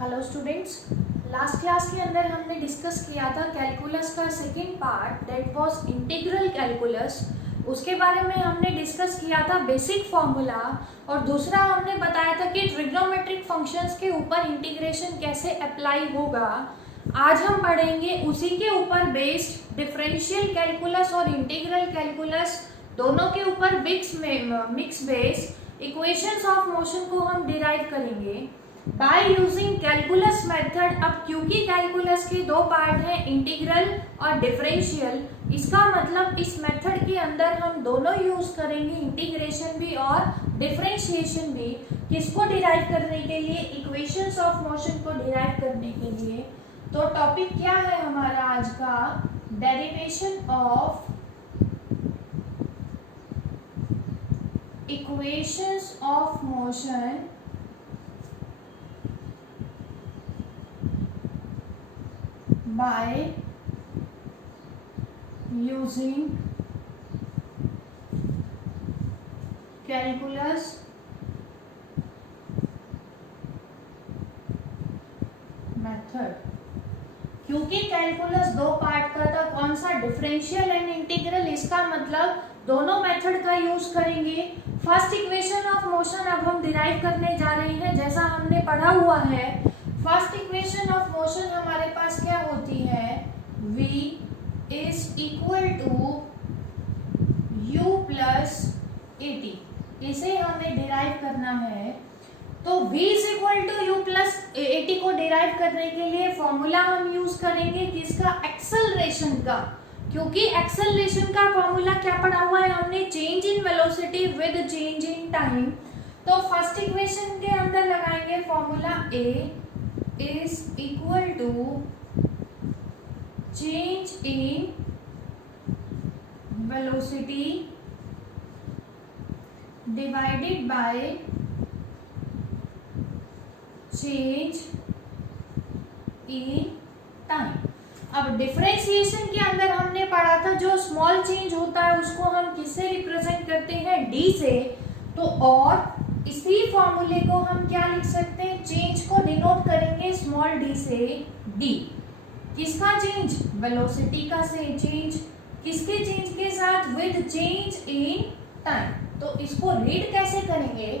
Hello students, last class के अंदर हमने डिस्कस किया था कैलकुलस का second part that was integral calculus. उसके बारे में हमने डिस्कस किया था बेसिक फॉर्मूला, और दूसरा हमने बताया था कि ट्रिग्नोमेट्रिक फंक्शंस के ऊपर इंटीग्रेशन कैसे अप्लाई होगा। आज हम पढ़ेंगे उसी के ऊपर बेस्ड डिफरेंशियल कैलकुलस और इंटीग्रल कैलकुलस दोनों के ऊपर mix base equations of motion को हम डिराइव करेंगे बाय यूजिंग कैलकुलस मेथड। अब क्योंकि कैलकुलस के दो पार्ट हैं, इंटीग्रल और डिफरेंशियल, इसका मतलब इस मेथड के अंदर हम दोनों यूज करेंगे, इंटीग्रेशन भी और डिफरेंशिएशन भी। किसको डिराइव करने के लिए? इक्वेशंस ऑफ मोशन को डिराइव करने के लिए। तो टॉपिक क्या है हमारा आज का? Derivation of equations of motion by using calculus method. क्योंकि कैलकुलस दो पार्ट का था, कौन सा? Differential and integral. इसका मतलब दोनों मेथड का यूज करेंगे। फर्स्ट इक्वेशन ऑफ मोशन अब हम डिराइव करने जा रहे हैं, जैसा हमने पढ़ा हुआ है। फर्स्ट इक्वेशन ऑफ मोशन हमारे पास क्या होती है? v is equal to u plus at। इसे हमें डिराइव करना है। तो v is equal to u plus at को डिराइव करने के लिए फॉर्मूला हम यूज करेंगे किसका? एक्सेलरेशन का। क्योंकि एक्सेलरेशन का फॉर्मूला क्या पढ़ा हुआ है हमने? Change in velocity with change in time. तो फर्स्ट इक्वेशन के अंदर लगाएंगे formula a is equal to change in velocity divided by change in time। अब डिफरेंशिएशन के अंदर हमने पढ़ा था जो स्मॉल चेंज होता है उसको हम किससे रिप्रेजेंट करते हैं? d से। तो और इसी फॉर्मूले को हम क्या लिख सकते हैं? चेंज को डिनोट करेंगे स्मॉल d से d। किसका चेंज? वेलोसिटी का से चेंज। किसके चेंज के साथ? With change in time. तो इसको रीड कैसे करेंगे?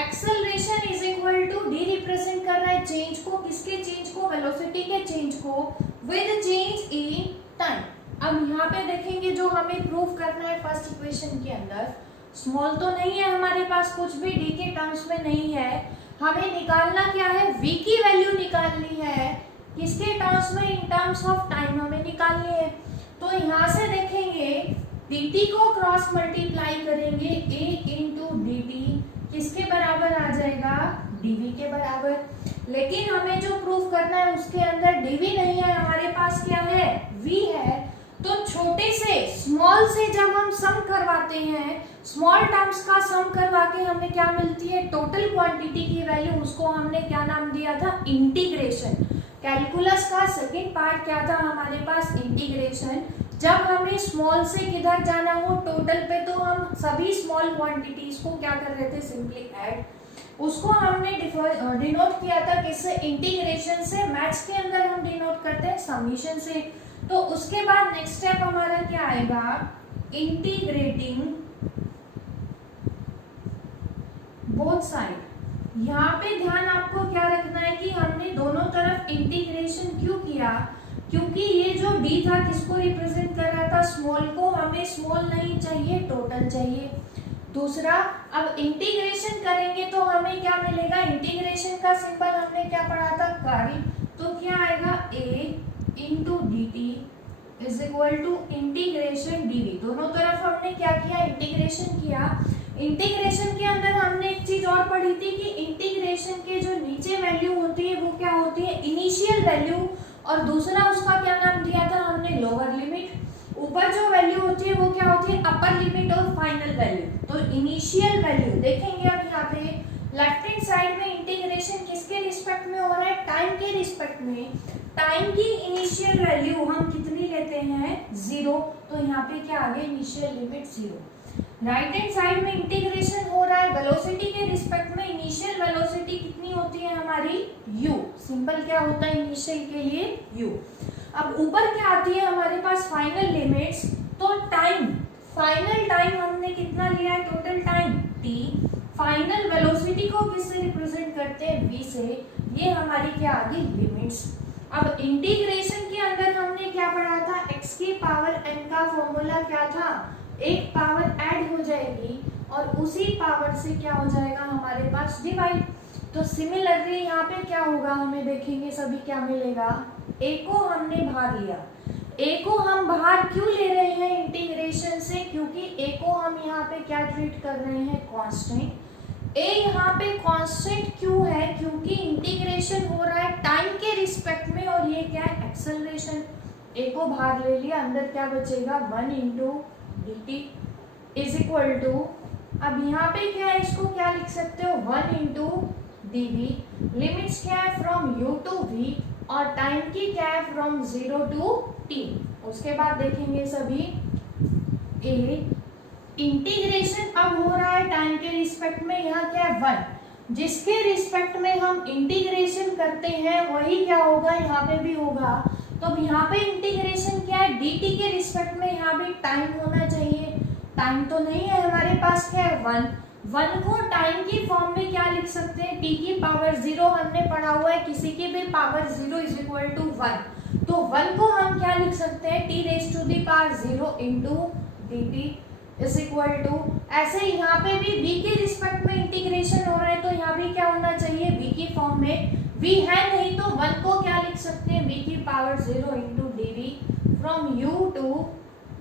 Acceleration is equal to d represent कर रहा है चेंज को, किसके चेंज को? वेलोसिटी के चेंज को, विद चेंज इन टाइम। अब यहाँ पे देखेंगे जो हमें प्रूव करना है फर्स्ट इक्वेशन के अंदर, स्मॉल तो नहीं है हमारे पास, कुछ भी d के टर्म्स में नहीं है। हमें निकालना क्या है? v की वैल्यू निकालनी है। किसके टर्म्स में? इन टर्म्स ऑफ टाइम हमें निकालनी है। तो यहाँ से देखेंगे dt को क्रॉस मल्टीप्लाई करेंगे a इंटू dt, किसके बराबर आ जाएगा? dv के बराबर। लेकिन हमें जो प्रूफ करना है उसके अंदर dv नहीं है, हमारे पास क्या है? v है। तो छोटे से स्मॉल से जब हम सम करवाते हैं, स्मॉल टर्म्स का सम करवा के हमें क्या मिलती है? टोटल क्वांटिटी की वैल्यू। उसको हमने क्या नाम दिया था? इंटीग्रेशन। कैलकुलस का सेकेंड पार्ट क्या था हमारे पास? इंटीग्रेशन। जब हमें स्मॉल से किधर जाना हो टोटल पे, तो हम सभी स्मॉल क्वांटिटीज को क्या कर रहे थे? Simply add. उसको हमने डिनोट किया था किससे? इंटीग्रेशन से। मैथ्स के अंदर हम डिनोट करते हैं समीशन से। तो उसके बाद नेक्स्ट स्टेप हमारा क्या आएगा? Integrating both side. यहाँ पे ध्यान आपको क्या रखना है कि हमने दोनों तरफ इंटीग्रेशन क्यों किया? क्योंकि ये जो d था किसको रिप्रेजेंट कर रहा था? स्मॉल को। हमें स्मॉल नहीं चाहिए, टोटल चाहिए। दूसरा, अब इंटीग्रेशन करेंगे तो हमें क्या मिलेगा? इंटीग्रेशन का सिंबल हमने क्या पढ़ा था? कर्ल। तो क्या आएगा? a into d t is equal to integration dv। दोनों तरफ हमने क्या किया? इंटीग्रेशन किया। इंटीग्रेशन के अंदर हमने एक चीज और पढ़ी थी कि इंटीग्रेशन के जो नीचे वैल्यू होती है वो क्या होती है? Initial value. और दूसरा उसका क्या नाम दिया था हमने? Lower limit. ऊपर जो वैल्यू होती है वो क्या होती है? अपर लिमिट और फाइनल वैल्यू। तो इनिशियल वैल्यू देखेंगे अब यहाँ पे लेफ्ट हैंड साइड में इंटीग्रेशन किसके रिस्पेक्ट में हो रहा है? टाइम के रिस्पेक्ट में। टाइम की इनिशियल वैल्यू हम कितनी लेते हैं? 0। तो यहाँ पे क्या आ गया? Initial limit 0। Right hand side में इंटीग्रेशन हो रहा है वेलोसिटी के रिस्पेक्ट में। इनिशियल वेलोसिटी कितनी होती है हमारी u, सिंपल क्या होता है इनिशियल के लिए u। अब ऊपर क्या आती है हमारे पास फाइनल लिमिट्स, तो टाइम, फाइनल टाइम हमने कितना लिया है, total time t, final velocity को किससे रिप्रेजेंट करते हैं, v से, ये हमारी क्या आ गई लिमिट्स। अब इंटीग्रेशन के अंदर हमने क्या पढ़ा था, x की पावर n का फॉर्मूला क्या था, एक पावर ऐड हो जाएगी और उसी पावर से क्या हो जाएगा हमारे पास डिवाइड। तो सिमिलरली यहाँ पे क्या होगा, हमें देखेंगे सभी क्या मिलेगा, a को हमने बाहर लिया, a को हम बाहर क्यों ले रहे हैं इंटीग्रेशन से, क्योंकि a को हम यहाँ पे क्या ट्रीट कर रहे हैं, कांस्टेंट। a यहाँ पे कांस्टेंट क्यों है, क्योंकि इंटीग्रेशन हो रहा है टाइम के रिस्पेक्ट में और ये क्या है एक्सेलरेशन। a को बाहर ले लिया, अंदर क्या बचेगा 1 into dt is equal to, अब यहाँ पे क्या है, इसको क्या लिख सकते हो 1 इंटू dv, लिमिट्स क्या है फ्रॉम u टू v और टाइम की क्या है फ्रॉम 0 टू t। उसके बाद देखेंगे सभी a, इंटीग्रेशन अब हो रहा है टाइम के रिस्पेक्ट में, यहाँ क्या है 1, जिसके रिस्पेक्ट में हम इंटीग्रेशन करते हैं वही क्या होगा यहाँ पे भी होगा। तो अब यहाँ पे इंटीग्रेशन क्या है, dt के रिस्पेक्ट में यहाँ भी टाइम होना चाहिए, टाइम तो नहीं है हमारे पास, क्या है 1 को टाइम की फॉर्म में क्या लिख सकते हैं, t की पावर 0 हमने पढ़ा हुआ है, किसी की भी पावर 0 इज इक्वल टू 1, तो 1 को हम क्या लिख सकते हैं, t raise to the power 0 into dt is equal to, ऐसे यहाँ पे भी v के रिस्पेक्ट में इंटीग्रेशन हो रहा है तो यहाँ भी क्या होना चाहिए v की फॉर्म में, v है नहीं तो 1 को क्या लिख सकते हैं, v की power 0 into dv from u to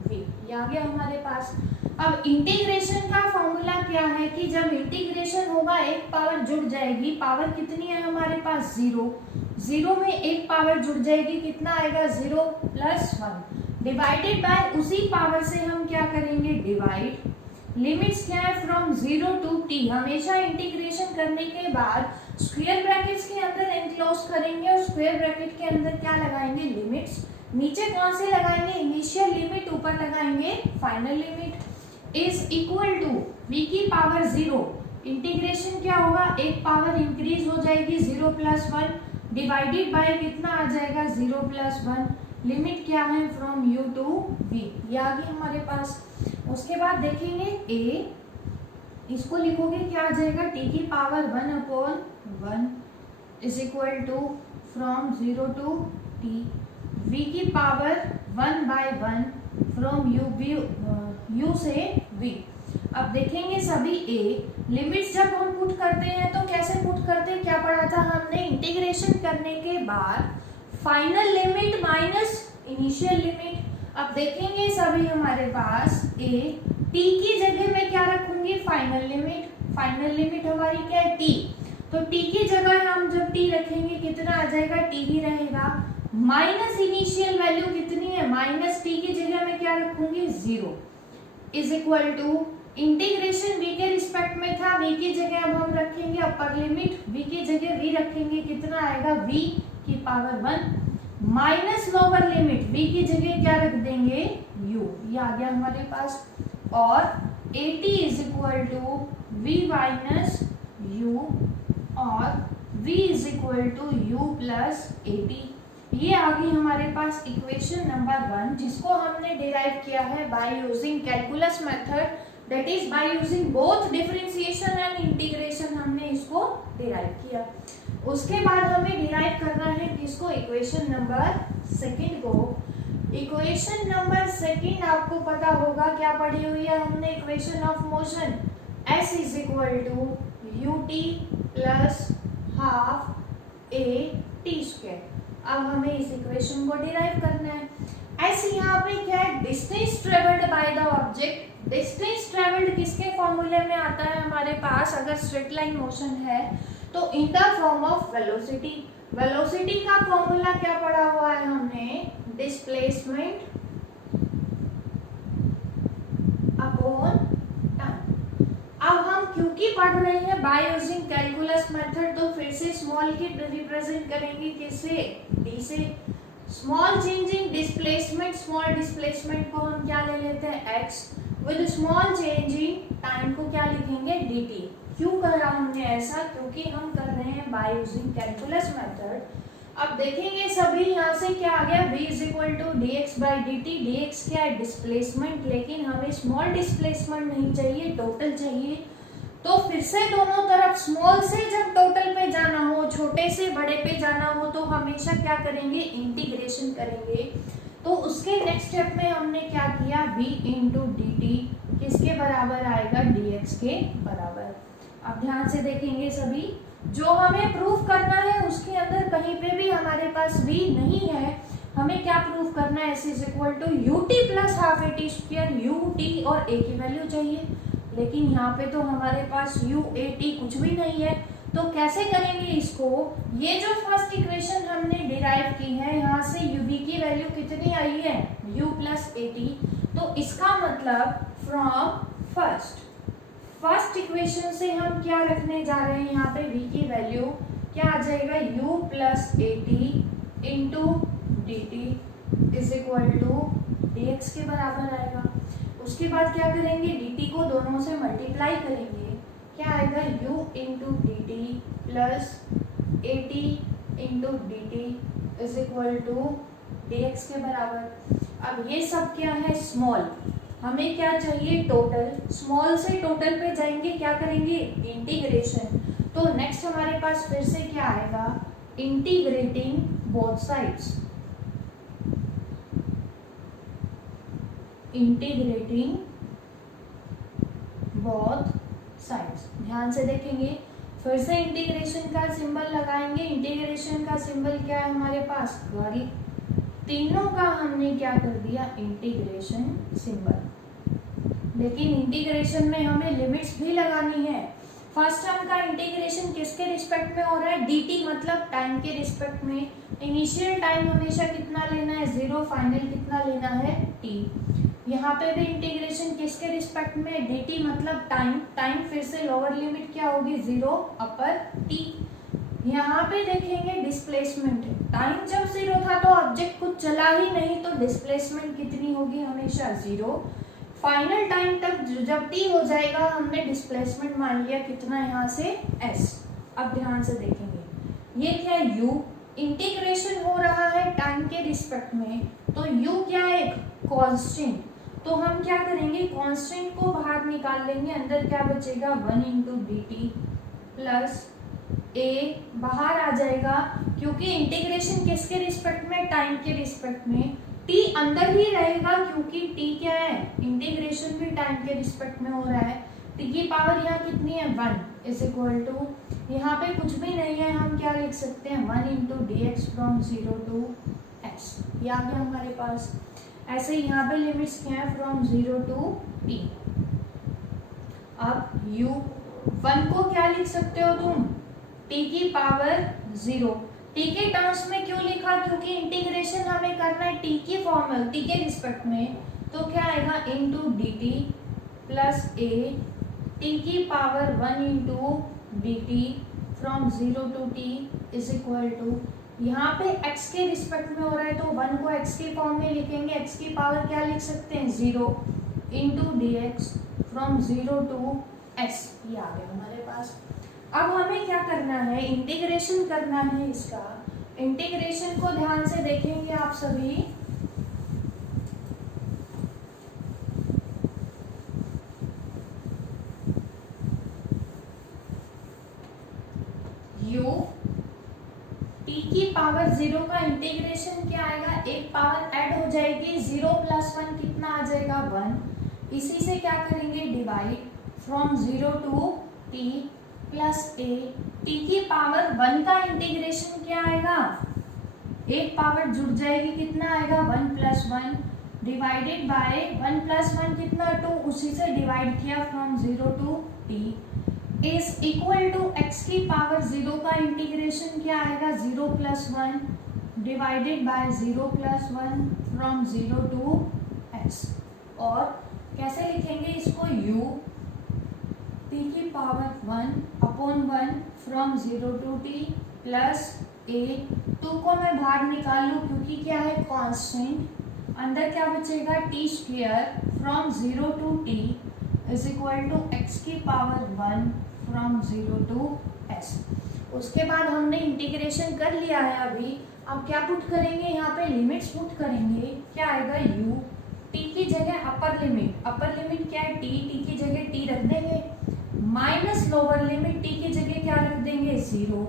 v, ये आ गया हमारे पास। अब इंटीग्रेशन का फॉर्मूला क्या है कि जब इंटीग्रेशन होगा एक पावर जुड़ जाएगी, पावर कितनी है हमारे पास 0, 0 में एक पावर जुड़ जाएगी, कितना आएगा 0 प्लस 1 डिवाइडेड बाय उसी पावर से हम क्या करेंगे डिवाइड, लिमिट्स क्या है फ्रॉम 0 टू t, हमेशा इंटीग्रेशन करने के बाद स्क्वायर ब्रैकेट्स के अंदर एनक्लोज करेंगे और स्क्वायर ब्रैकेट के अंदर क्या लगाएंगे लिमिट्स, नीचे कौन से लगाएंगे इनिशियल लिमिट, ऊपर लगाएंगे final limit is equal to v की पावर 0, इंटीग्रेशन क्या होगा एक पावर इंक्रीज हो जाएगी 0 प्लस 1 डिवाइडेड बाय कितना आ जाएगा 0 प्लस 1, लिमिट क्या है फ्रॉम u टू v, ये आ गई हमारे पास। उसके बाद देखेंगे a, इसको लिखोगे क्या आ जाएगा t की power 1 upon 1 is equal to from 0 to t, v की पावर 1 बाय 1 फ्रॉम u से v। अब देखेंगे सभी a, लिमिट्स जब हम पुट करते हैं तो कैसे पुट करते हैं, क्या पढ़ा था हमने, इंटीग्रेशन करने के बाद final limit minus initial limit. अब देखेंगे सभी हमारे पास a, t की जगह मैं क्या रखूंगी फाइनल लिमिट, फाइनल लिमिट हमारी क्या है t, तो t की जगह हम जब t रखेंगे कितना आ जाएगा t ही रहेगा, माइनस इनिशियल वैल्यू कितनी है माइनस t की जगह मैं क्या रखूंगी 0 is equal to, integration v के रिस्पेक्ट में था, v की जगह अब हम रखेंगे अपर लिमिट, v की जगह v रखेंगे कितना आएगा v की power 1 minus lower limit, v की जगह क्या रख देंगे u, ये आ गया हमारे पास, और at is equal to v minus u और v is equal to u plus at, ये आ गई हमारे पास इक्वेशन नंबर 1, जिसको हमने डिराइव किया है bye using calculus method, that is by using both differentiation and integration, हमने इसको डिराइव किया। उसके बाद हमें डिराइव करना है किसको, इक्वेशन नंबर 2 को। इक्वेशन नंबर 2 आपको पता होगा क्या पढ़ी हुई है हमने, equation of motion s is equal to ut plus half a t square. अब हमें इस इक्वेशन को डिराइव करना है। s यहाँ पे क्या है, distance travelled by the object, distance travelled किसके फॉर्मूले में आता है हमारे पास, अगर स्ट्रेट लाइन मोशन है तो in the form of velocity, velocity का फॉर्मूला क्या पढ़ा हुआ है हमने, डिस्प्लेसमेंट अपॉन टाइम। अब हम क्योंकि पढ़ रहे हैं बाय यूजिंग कैलकुलस मेथड, तो फिर से स्मॉल की रिप्रेजेंट करेंगे किससे, d से, small changing displacement, small displacement को हम क्या ले लेते हैं x, with small changing time को क्या लिखेंगे dt। क्यों करा हमने ऐसा? क्योंकि हम कर रहे हैं बाय यूजिंग कैलकुलस मेथड। अब देखेंगे सभी, यहाँ से क्या आ गया, v is equal to d x by d t. D x क्या है? डिस्प्लेसमेंट, लेकिन हमें स्मॉल डिस्प्लेसमेंट नहीं चाहिए, टोटल चाहिए। तो फिर से दोनों तरफ स्मॉल से जब टोटल पे जाना हो, छोटे से बड़े पे जाना हो, तो हमेशा क्या करेंगे? इंटीग्रेशन करेंगे। तो उसके नेक्स्ट स्टेप में हमने क्या किया? v इंटू डी टी किसके बराबर आएगा? dx के बराबर। अब ध्यान से देखेंगे सभी, जो हमें प्रूफ करना है उसके अंदर कहीं पे भी हमारे पास v नहीं है, हमें क्या प्रूफ करना है? s is equal to u t plus half a t square. U t और a की वैल्यू चाहिए, लेकिन यहाँ पे तो हमारे पास u a t कुछ भी नहीं है। तो कैसे करेंगे इसको? ये जो फर्स्ट इक्वेशन हमने डिराइव की है, यहाँ से v की वैल्यू कितनी आई है? u plus a T. तो इसका मतलब फ्रॉम फर्स्ट इक्वेशन से हम क्या रखने जा रहे हैं? यहाँ पे v की वैल्यू क्या आ जाएगा? u plus a t into d t is equal to d x के बराबर आएगा। उसके बाद क्या करेंगे? dt को दोनों से मल्टीप्लाई करेंगे, क्या आएगा? u into d t plus a t into d t is equal to d x के बराबर। अब ये सब क्या है? स्मॉल। हमें क्या चाहिए? टोटल। स्मॉल से टोटल पे जाएंगे, क्या करेंगे? इंटीग्रेशन। तो नेक्स्ट हमारे पास फिर से क्या आएगा? Integrating both sides. Integrating both sides. ध्यान से देखेंगे, फिर से इंटीग्रेशन का सिंबल लगाएंगे। इंटीग्रेशन का सिंबल क्या है हमारे पास? कर्ल। तीनों का हमने क्या कर दिया? Integration symbol. लेकिन इंटीग्रेशन में हमें लिमिट्स भी लगानी है। फर्स्ट टर्म का इंटीग्रेशन किसके रिस्पेक्ट में हो रहा है? dt, मतलब टाइम के रिस्पेक्ट में। इनिशियल टाइम हमेशा कितना लेना है? 0। फाइनल कितना लेना है? t। यहाँ पे भी इंटीग्रेशन किसके रिस्पेक्ट में? dt, मतलब टाइम फिर से लोअर लिमिट क्या होगी? 0 अपर t। यहाँ पे देखेंगे डिस्प्लेसमेंट, टाइम जब 0 था तो ऑब्जेक्ट कुछ चला ही नहीं, तो डिस्प्लेसमेंट कितनी होगी? हमेशा 0। फाइनल टाइम तक जब t हो जाएगा, हमने डिस्प्लेसमेंट मान लिया कितना? यहाँ से s। अब ध्यान से देखेंगे, ये क्या है? u। इंटीग्रेशन हो रहा है टाइम के रिस्पेक्ट में, तो u क्या है? एक कांस्टेंट। तो हम क्या करेंगे? कांस्टेंट को बाहर निकाल लेंगे, अंदर क्या बचेगा? 1 इंटू डी टी प्लस ए बाहर आ जाएगा, क्योंकि इंटीग्रेशन किसके रिस्पेक्ट में? टाइम के रिस्पेक्ट में। t अंदर ही रहेगा, क्योंकि t क्या है? इंटीग्रेशन भी टाइम के रिस्पेक्ट में हो रहा है। t की पावर यहाँ कितनी है? 1 इज इक्वल टू, यहाँ पे कुछ भी नहीं है, हम क्या लिख सकते हैं? 1 into d x from 0 to x। ये आ गया हमारे पास। ऐसे यहाँ पे लिमिट्स क्या है? From 0 to t। अब u1 को क्या लिख सकते हो तुम? t की पावर 0। t के टर्म्स में क्यों लिखा? क्योंकि इंटीग्रेशन हमें करना है t की फॉर्मल, t के रिस्पेक्ट में। तो क्या आएगा? Into d t plus a, t की power 1 into d t from 0 to t is equal to, यहाँ पे x के रिस्पेक्ट में हो रहा है तो 1 को x के फॉर्म में लिखेंगे। x की पावर क्या लिख सकते हैं? 0 into d x from 0 to s। ये आ गया हमारे पास। अब हमें क्या करना है? इंटीग्रेशन करना है इसका। इंटीग्रेशन को ध्यान से देखेंगे आप सभी। u t की पावर 0 का इंटीग्रेशन क्या आएगा? एक पावर ऐड हो जाएगी, 0 प्लस 1 कितना आ जाएगा? 1। इसी से क्या करेंगे? Divide from 0 to t plus a. t की पावर 1 का इंटीग्रेशन क्या आएगा? एक पावर जुड़ जाएगी, कितना आएगा? 1 प्लस 1 डिवाइडेड बाय 1 प्लस 1 कितना? 2। उसी से डिवाइड किया from 0 to t is equal to x की पावर 0 का इंटीग्रेशन क्या आएगा? 0 plus 1 divided by 0 plus 1 from 0 to x। और कैसे लिखेंगे इसको? u t की power 1 upon 1 from 0 to t plus a। 2 को मैं बाहर निकाल लूँ, क्योंकि क्या है? कांस्टेंट। अंदर क्या बचेगा? t square from 0 to t is equal to x की पावर 1 फ्रॉम 0 to s। उसके बाद हमने इंटीग्रेशन कर लिया है अभी। अब क्या पुट करेंगे, यहाँ पे लिमिट्स पुट करेंगे। क्या आएगा, u t की जगह अपर लिमिट क्या है, t की जगह t रख देंगे, माइनस लोअर लिमिट t की जगह क्या रख देंगे 0,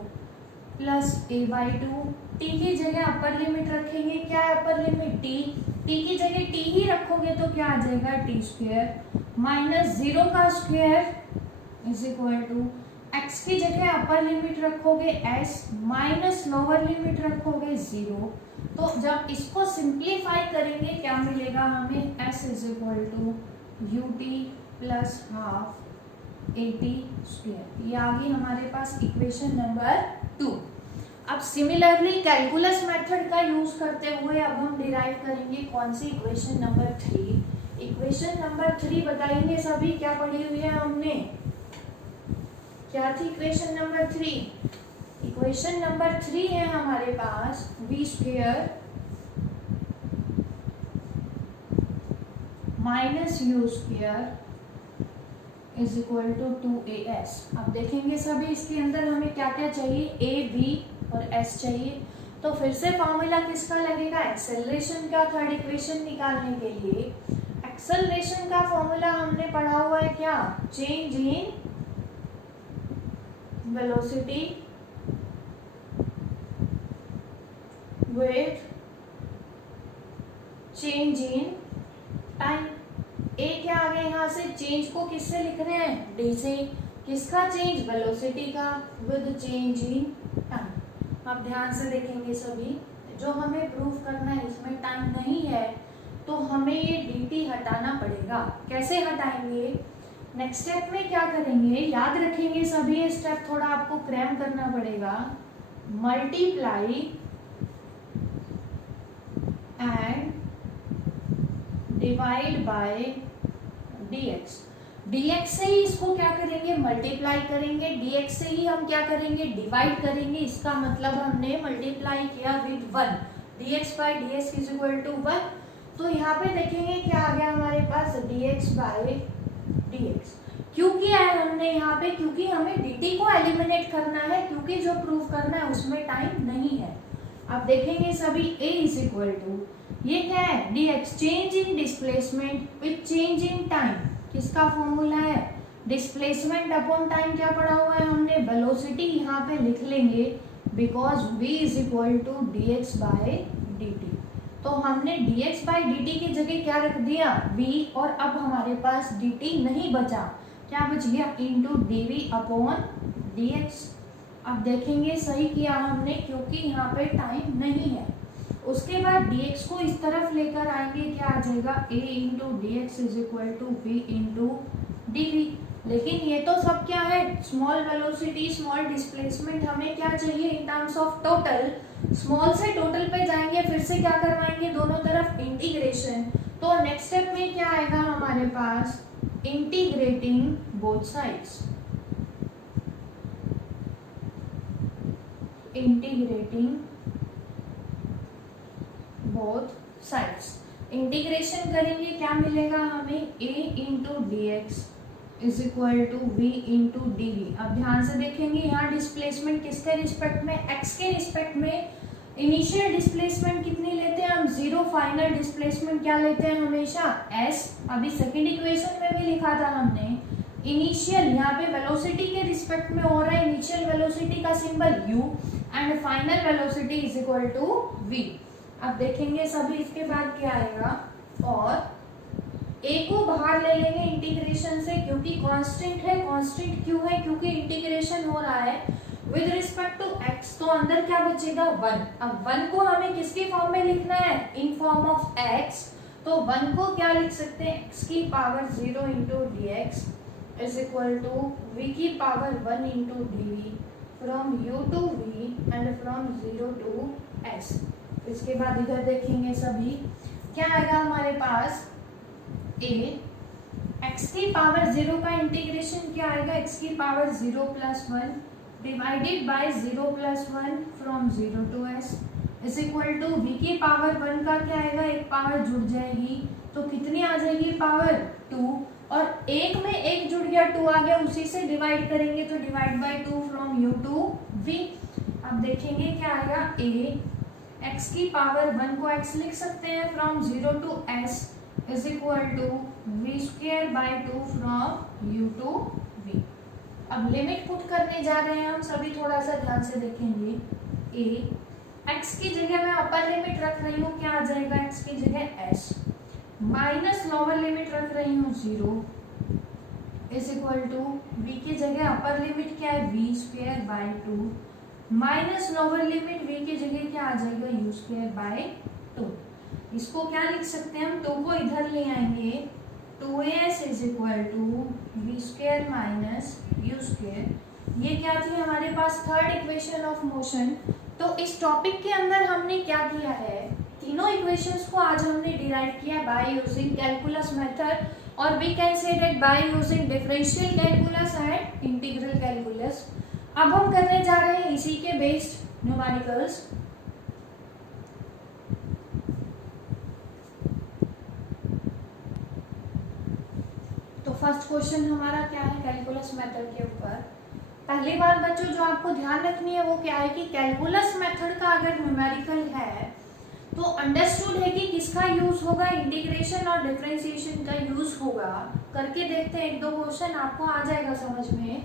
प्लस a/2 t की जगह अपर लिमिट रखेंगे। क्या है अपर लिमिट, t की जगह t ही रखोगे तो क्या आ जाएगा t² माइनस 0 का square is equal to x की जगह अपर लिमिट रखोगे s माइनस लोअर लिमिट रखोगे 0। तो जब इसको सिंप्लीफाई करेंगे क्या मिलेगा हमें, s is equal to ut plus half at²। ये आ गई हमारे पास इक्वेशन नंबर 2। अब सिमिलरली कैलकुलस मेथड का यूज करते हुए अब हम डिराइव करेंगे कौन सी, इक्वेशन नंबर 3। इक्वेशन नंबर 3 बताएंगे सभी, क्या पढ़ी हुई है हमने, क्या थी इक्वेशन नंबर 3। इक्वेशन नंबर 3 है हमारे पास v² minus u² is equal to 2as। अब देखेंगे सभी इसके अंदर हमें क्या क्या चाहिए, a b और s चाहिए। तो फिर से फॉर्मूला किसका लगेगा, एक्सेलरेशन का। थर्ड इक्वेशन निकालने के लिए एक्सेलरेशन का फॉर्मूला हमने पढ़ा हुआ है, क्या, change in velocity with change in time. A क्या आ गया, यहाँ से चेंज को किससे लिख रहे हैं, डी से। किसका चेंज, वेलोसिटी का, विद चेंज इन टाइम। अब ध्यान से देखेंगे सभी, जो हमें प्रूव करना है इसमें टाइम नहीं है तो हमें ये dt हटाना पड़ेगा। कैसे हटाएंगे, नेक्स्ट स्टेप में क्या करेंगे, याद रखेंगे सभी, ये स्टेप थोड़ा आपको क्रैम करना पड़ेगा। Multiply and divide by dx। dx से ही इसको क्या करेंगे, मल्टीप्लाई करेंगे, dx से ही हम क्या करेंगे, डिवाइड करेंगे। इसका मतलब हमने मल्टीप्लाई किया with 1, dx by dx is equal to 1। तो यहाँ पे देखेंगे क्या आ गया हमारे पास, dx बाय dx। क्यों किया है हमने यहाँ पे, क्योंकि हमें dt को एलिमिनेट करना है, क्योंकि जो प्रूफ करना है उसमें टाइम नहीं है। अब देखेंगे सभी a इज इक्वल टू, ये क्या है, dx, change in displacement with change in time. किसका फॉर्मूला है, डिस्प्लेसमेंट अपॉन टाइम। क्या पढ़ा हुआ है हमने, वेलोसिटी यहाँ पे लिख लेंगे because v is equal to dx by dt। तो हमने dx बाय dt की जगह क्या रख दिया, v, और अब हमारे पास dt नहीं बचा, क्या बच गया, इंटू dv अपॉन dx। अब देखेंगे सही किया हमने, क्योंकि यहाँ पे टाइम नहीं है। उसके बाद dx को इस तरफ लेकर आएंगे, क्या आ जाएगा, a into d x is equal to v into d v. लेकिन ये तो सब क्या है, स्मॉल वेलोसिटी स्मॉल डिस्प्लेसमेंट, हमें क्या चाहिए in terms of total. Small से टोटल पे जाएंगे, फिर से क्या करवाएंगे, दोनों तरफ इंटीग्रेशन। तो नेक्स्ट स्टेप में क्या आएगा हमारे पास, integrating both sides, integrating both sides. Integration करेंगे क्या मिलेगा हमें, a into d x is equal to v into d v. अब ध्यान से देखेंगे, यहाँ डिस्प्लेसमेंट किसके रिस्पेक्ट में, x के रिस्पेक्ट में। इनिशियल डिस्प्लेसमेंट कितनी लेते हैं हम, 0। फाइनल डिस्प्लेसमेंट क्या लेते हैं हमेशा, s। अभी सेकेंड इक्वेशन में भी लिखा था हमने, इनिशियल यहाँ पे वेलोसिटी के रिस्पेक्ट में हो रहा है, इनिशियल वेलोसिटी का symbol u and final velocity is equal to v। अब देखेंगे सभी इसके बाद क्या आएगा, और a को बाहर ले लेंगे इंटीग्रेशन से, क्योंकि कांस्टेंट है। कांस्टेंट क्यों है, क्योंकि इंटीग्रेशन हो रहा है विद रिस्पेक्ट टू x। तो अंदर क्या बचेगा, 1। अब 1 को हमें किसके फॉर्म में लिखना है, इन फॉर्म ऑफ x। तो 1 को क्या लिख सकते हैं, x की power 0 into d x is equal to v की power 1 into d v from u to v and from 0 to s। इसके बाद इधर देखेंगे सभी, क्या आएगा हमारे पास, a, x की पावर 0 का इंटीग्रेशन क्या आएगा, x की power 0 plus 1 divided by 0 plus 1 from 0 to s is equal to v की पावर 1 का क्या आएगा, एक पावर जुड़ जाएगी तो कितनी आ जाएगी, पावर 2। और एक में एक जुड़ गया 2 आ गया, उसी से डिवाइड करेंगे तो divide by 2 from u to v। अब देखेंगे क्या आएगा, a x की पावर 1 को x लिख सकते हैं from 0 to s is equal to v square by 2 from u to v। अब लिमिट पुट करने जा रहे हैं हम सभी, थोड़ा सा ध्यान से देखेंगे। a x की जगह मैं अपर लिमिट रख रही हूँ, क्या आ जाएगा x की जगह s, माइनस लोअर लिमिट रख रही हूँ 0 इज इक्वल टू v की जगह अपर लिमिट क्या है v square by 2 minus lower limit v की जगह क्या आ जाएगा u स्क्वायर बाय 2। इसको क्या लिख सकते हैं हम, 2 को इधर ले आएंगे, 2s is equal to v square minus u square. ये क्या थी हमारे पास, थर्ड इक्वेशन ऑफ मोशन। तो इस टॉपिक के अंदर हमने क्या किया है, तीनों इक्वेशंस को आज हमने डिराइव किया बाय यूजिंग कैलकुलस मेथड, और we can say that by using differential calculus and integral calculus. अब हम करने जा रहे हैं इसी के बेस्ड न्यूमेरिकल्स। तो फर्स्ट क्वेश्चन हमारा क्या है, कैलकुलस मेथड के ऊपर। पहली बात बच्चों जो आपको ध्यान रखनी है वो क्या है कि कैलकुलस मेथड का अगर न्यूमेरिकल है तो अंडरस्टूड है कि किसका यूज होगा, इंटीग्रेशन और डिफरेंशिएशन का यूज होगा। करके देखते हैं, एक दो क्वेश्चन आपको आ जाएगा समझ में।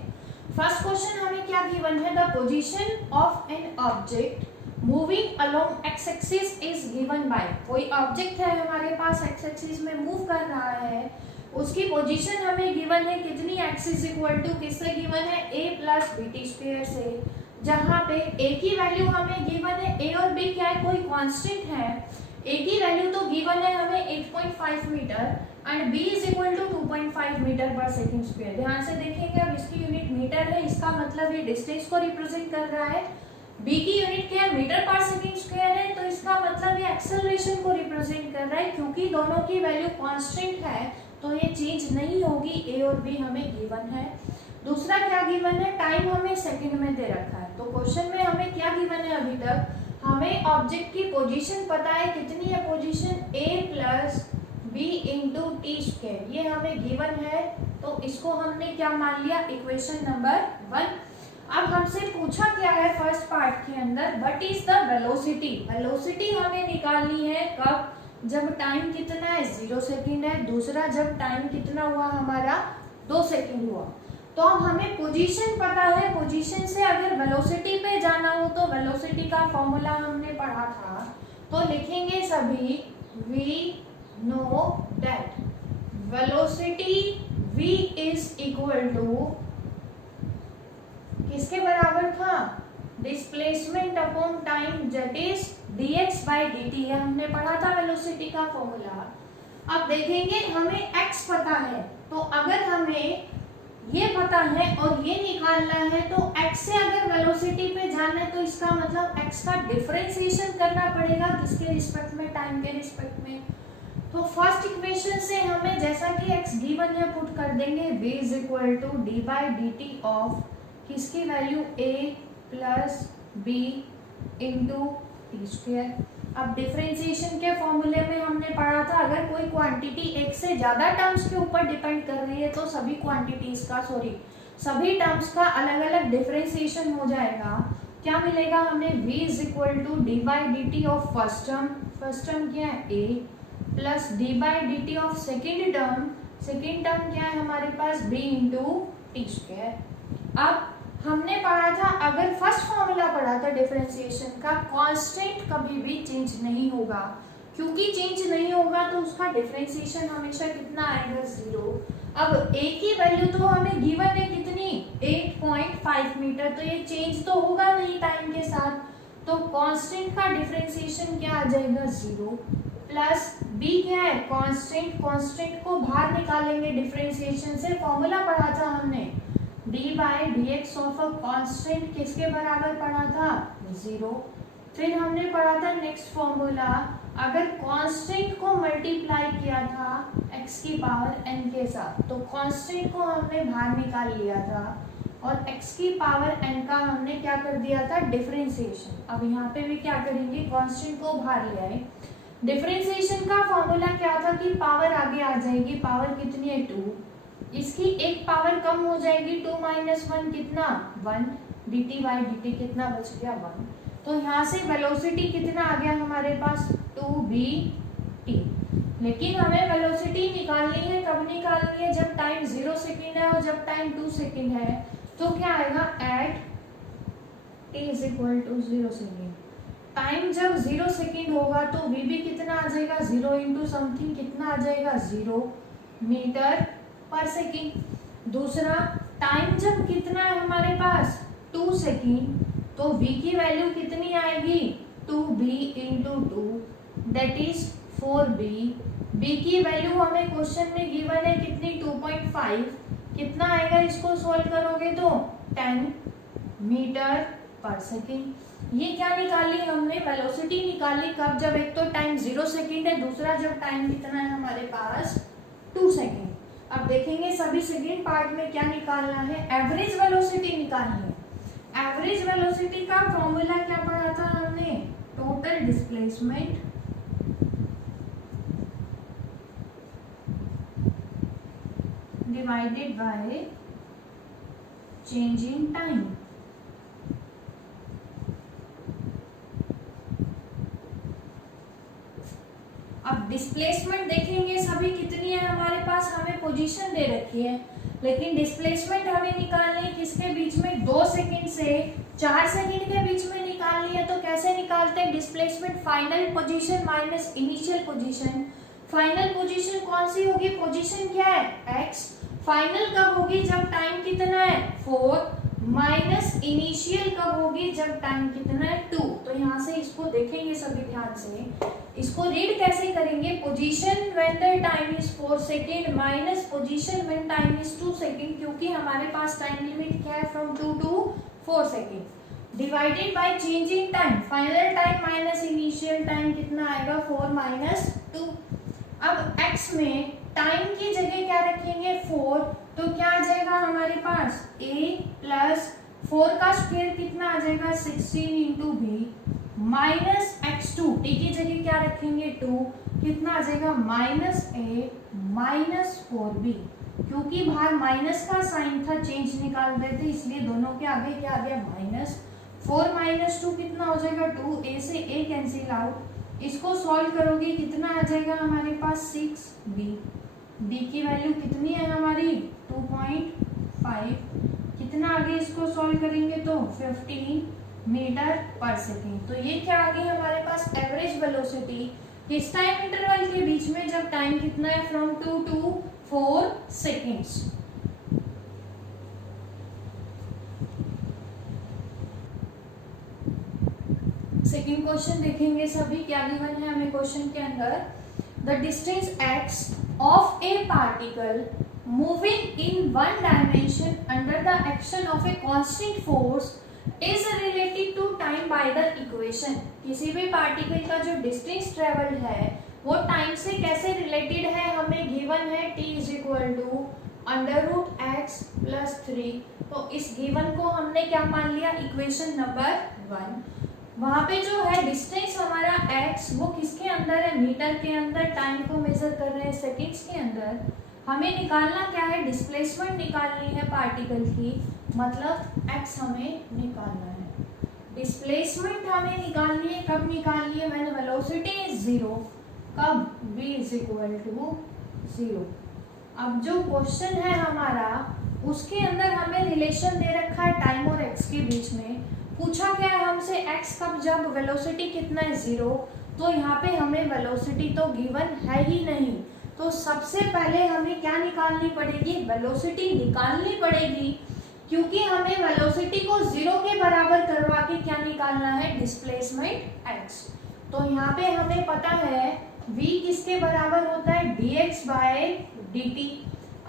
फर्स्ट क्वेश्चन हमें क्या गिवन है, the position of an object moving along x axis is given by. कोई ऑब्जेक्ट है हमारे पास एक्स एक्सिस में मूव कर रहा है, उसकी पोजीशन हमें गिवन है कितनी, x इज इक्वल टू किससे गिवन है, a plus b t square से, जहाँ पे a की वैल्यू हमें गिवन है, a और b क्या है, कोई कांस्टेंट है। a की वैल्यू तो गिवन है हमें 8.5 metre and b is equal to 2.5 metre per second square. ध्यान से देखेंगे, अब इसकी यूनिट मीटर है, इसका मतलब ये डिस्टेंस को रिप्रेजेंट कर रहा है। b की यूनिट क्या है, मीटर पर सेकंड स्क्वायर है, तो इसका मतलब ये एक्सेलरेशन को रिप्रेजेंट कर रहा है। क्योंकि दोनों की वैल्यू कांस्टेंट है तो ये चेंज नहीं होगी, a और b हमें गिवन है। दूसरा क्या गिवन है, टाइम हमें सेकंड में दे रखा है। तो क्वेश्चन में हमें क्या गिवन है, अभी तक हमें ऑब्जेक्ट की पोजीशन पता है, कितनी है position, a plus b into t square, ये हमें गिवन है। तो इसको हमने क्या मान लिया, इक्वेशन नंबर 1। अब हमसे पूछा क्या है फर्स्ट पार्ट के अंदर, what is the velocity. Velocity हमें निकालनी है कब, जब टाइम कितना है 0 सेकेंड है, दूसरा जब टाइम कितना हुआ हमारा 2 सेकेंड हुआ। तो अब हमें पोजीशन पता है, पोजीशन से अगर वेलोसिटी पे जाना हो तो वेलोसिटी का फॉर्मूला हमने पढ़ा था, तो लिखेंगे सभी we know that velocity v is equal to किसके बराबर था, displacement upon time that is dx by dt, है हमने पढ़ा था वेलोसिटी का फॉर्मूला। अब देखेंगे हमें x पता है, तो अगर हमें ये पता है और ये निकालना है तो x से अगर वेलोसिटी पे जाना है तो इसका मतलब x का डिफरेंशिएशन करना पड़ेगा, किसके रिस्पेक्ट में, टाइम के रिस्पेक्ट में। तो फर्स्ट इक्वेशन से हमें जैसा कि x गिवन है पुट कर देंगे, v is equal to d by d t of किसकी value a plus b into t square. अब डिफरेंशिएशन के फॉर्मूले में हमने पढ़ा था, अगर कोई क्वांटिटी एक से ज्यादा टर्म्स के ऊपर डिपेंड कर रही है तो सभी क्वांटिटीज का सभी टर्म्स का अलग अलग डिफरेंशिएशन हो जाएगा। क्या मिलेगा हमें, v is equal to d by d t of first term क्या है a plus d by d t of second term क्या है हमारे पास b इंटू टी स्क्वायर। अब हमने पढ़ा था, अगर फर्स्ट फॉर्मूला पढ़ा था डिफरेंशिएशन का, कांस्टेंट कभी भी चेंज नहीं होगा, क्योंकि चेंज नहीं होगा तो उसका डिफरेंशिएशन हमेशा कितना आएगा, 0। अब a की वैल्यू तो हमें गिवन है कितनी, 8.5 मीटर, तो ये चेंज तो होगा नहीं टाइम के साथ, तो कांस्टेंट का डिफरेंशिएशन क्या आ जाएगा, 0 प्लस b क्या है, कांस्टेंट को बाहर निकालेंगे डिफरेंशिएशन से, फॉर्मूला पढ़ा था हमने d by D x of a constant किसके बराबर पढ़ा था, 0। फिर हमने पढ़ा था नेक्स्ट फॉर्मूला, अगर कांस्टेंट को मल्टीप्लाई किया था x की पावर n के साथ, तो कांस्टेंट को हमने बाहर निकाल लिया था और x की पावर n का हमने क्या कर दिया था, डिफरेंशिएशन। अब यहाँ पे भी क्या करेंगे, कांस्टेंट को बाहर ले आए। डिफरेंशिएशन का फॉर्मूला क्या था कि पावर आगे आ जाएगी, पावर कितनी है 2 इसकी एक पावर कम हो जाएगी, 2 - 1 कितना 1, dt बाई dt कितना बच गया 1। तो यहाँ से वेलोसिटी कितना आ गया हमारे पास 2vt। लेकिन हमें वेलोसिटी निकालनी है, कब निकालनी है, जब टाइम 0 सेकेंड है और जब टाइम 2 सेकेंड है। तो क्या आएगा एट t = 0 सेकेंड। टाइम जब 0 सेकेंड होगा तो v भी कितना आ जाएगा 0 इंटू समथिंग कितना आ जाएगा 0 मीटर पर सेकेंड। दूसरा टाइम जब कितना है हमारे पास 2 सेकेंड, तो v की वैल्यू कितनी आएगी 2b into 2 that is 4b। b की वैल्यू हमें क्वेश्चन में गिवन है कितनी 2.5, कितना आएगा इसको सॉल्व करोगे तो 10 मीटर पर सेकेंड। ये क्या निकाली हमने वेलोसिटी निकाली, कब, जब एक तो टाइम 0 सेकेंड है, दूसरा जब टाइम कितना है हमारे पास 2 सेकेंड। अब देखेंगे सभी सेकेंड पार्ट में क्या निकालना है, एवरेज वेलोसिटी निकालनी है। एवरेज वेलोसिटी का फॉर्मूला क्या पढ़ा था हमने, total displacement divided by change in time. अब डिस्प्लेसमेंट देखेंगे सभी कितनी है हमारे पास, हमें पोजीशन दे रखी है, लेकिन डिस्प्लेसमेंट हमें निकालनी है किसके बीच में 2 सेकंड से 4 सेकंड के बीच में निकालनी है। तो कैसे निकालते हैं displacement, final position minus initial position. Final position कौन सी होगी, पोजीशन क्या है x, फाइनल कब होगी जब टाइम कितना है 4, माइनस इनिशियल कब होगी जब टाइम कितना है 2। तो यहाँ से इसको देखेंगे सभी ध्यान से, इसको रीड कैसे करेंगे, position when the time is 4 second minus position when time is 2 second, क्योंकि हमारे पास टाइम लिमिट क्या है from 2 to 4 second, divided by change in time, final time minus initial time कितना आएगा 4 माइनस 2। अब x में टाइम की जगह क्या रखेंगे 4, तो क्या आ जाएगा हमारे पास a प्लस 4 का स्क्वायर कितना आ जाएगा 16 into b minus x2, t की जगह क्या रखेंगे 2, कितना आ जाएगा माइनस a माइनस 4b। क्योंकि बाहर माइनस का साइन था चेंज निकाल रहे थे, इसलिए दोनों के आगे क्या आ गया माइनस। 4 माइनस 2 कितना हो जाएगा 2, a से a कैंसिल आउट, इसको सॉल्व करोगे कितना आ जाएगा हमारे पास 6b। b की वैल्यू कितनी है हमारी 2.5, कितना आगे इसको सॉल्व करेंगे तो 15 मीटर पर सेकेंड। तो ये क्या आ गई हमारे पास एवरेज वेलोसिटी किस टाइम इंटरवल के बीच में, जब टाइम कितना है from 2 to 4 seconds. Second question देखेंगे सभी, क्या गिवन है हमें क्वेश्चन के अंदर, the distance x of a particle moving in one dimension under the action of a constant force is related to time by the equation। किसी भी particle का जो डिस्टेंस ट्रेवल है वो टाइम से कैसे रिलेटेड है, हमें गिवन है t √x + 3। तो इस गिवन को हमने क्या मान लिया, इक्वेशन नंबर 1। वहां पे जो है डिस्टेंस हमारा x वो किसके अंदर है, मीटर के अंदर, टाइम को मेजर कर रहे हैं सेकंड्स के अंदर। हमें निकालना क्या है, डिस्प्लेसमेंट निकालनी है पार्टिकल की, मतलब x हमें निकालना है। डिस्प्लेसमेंट हमें निकालनी है, कब निकालनी है, व्हेन वेलोसिटी इज 0, कब v = 0। अब जो क्वेश्चन है हमारा उसके अंदर हमें रिलेशन दे रखा है टाइम और x के बीच में। पूछा क्या है हमसे x कब, जब वेलोसिटी कितना है 0। तो यहाँ पे हमें वेलोसिटी तो गिवन है ही नहीं, तो सबसे पहले हमें क्या निकालनी पड़ेगी, वेलोसिटी निकालनी पड़ेगी, क्योंकि हमें वेलोसिटी को 0 के बराबर करवा के क्या निकालना है, डिस्प्लेसमेंट x। तो यहाँ पे हमें पता है v किसके बराबर होता है dx/dt।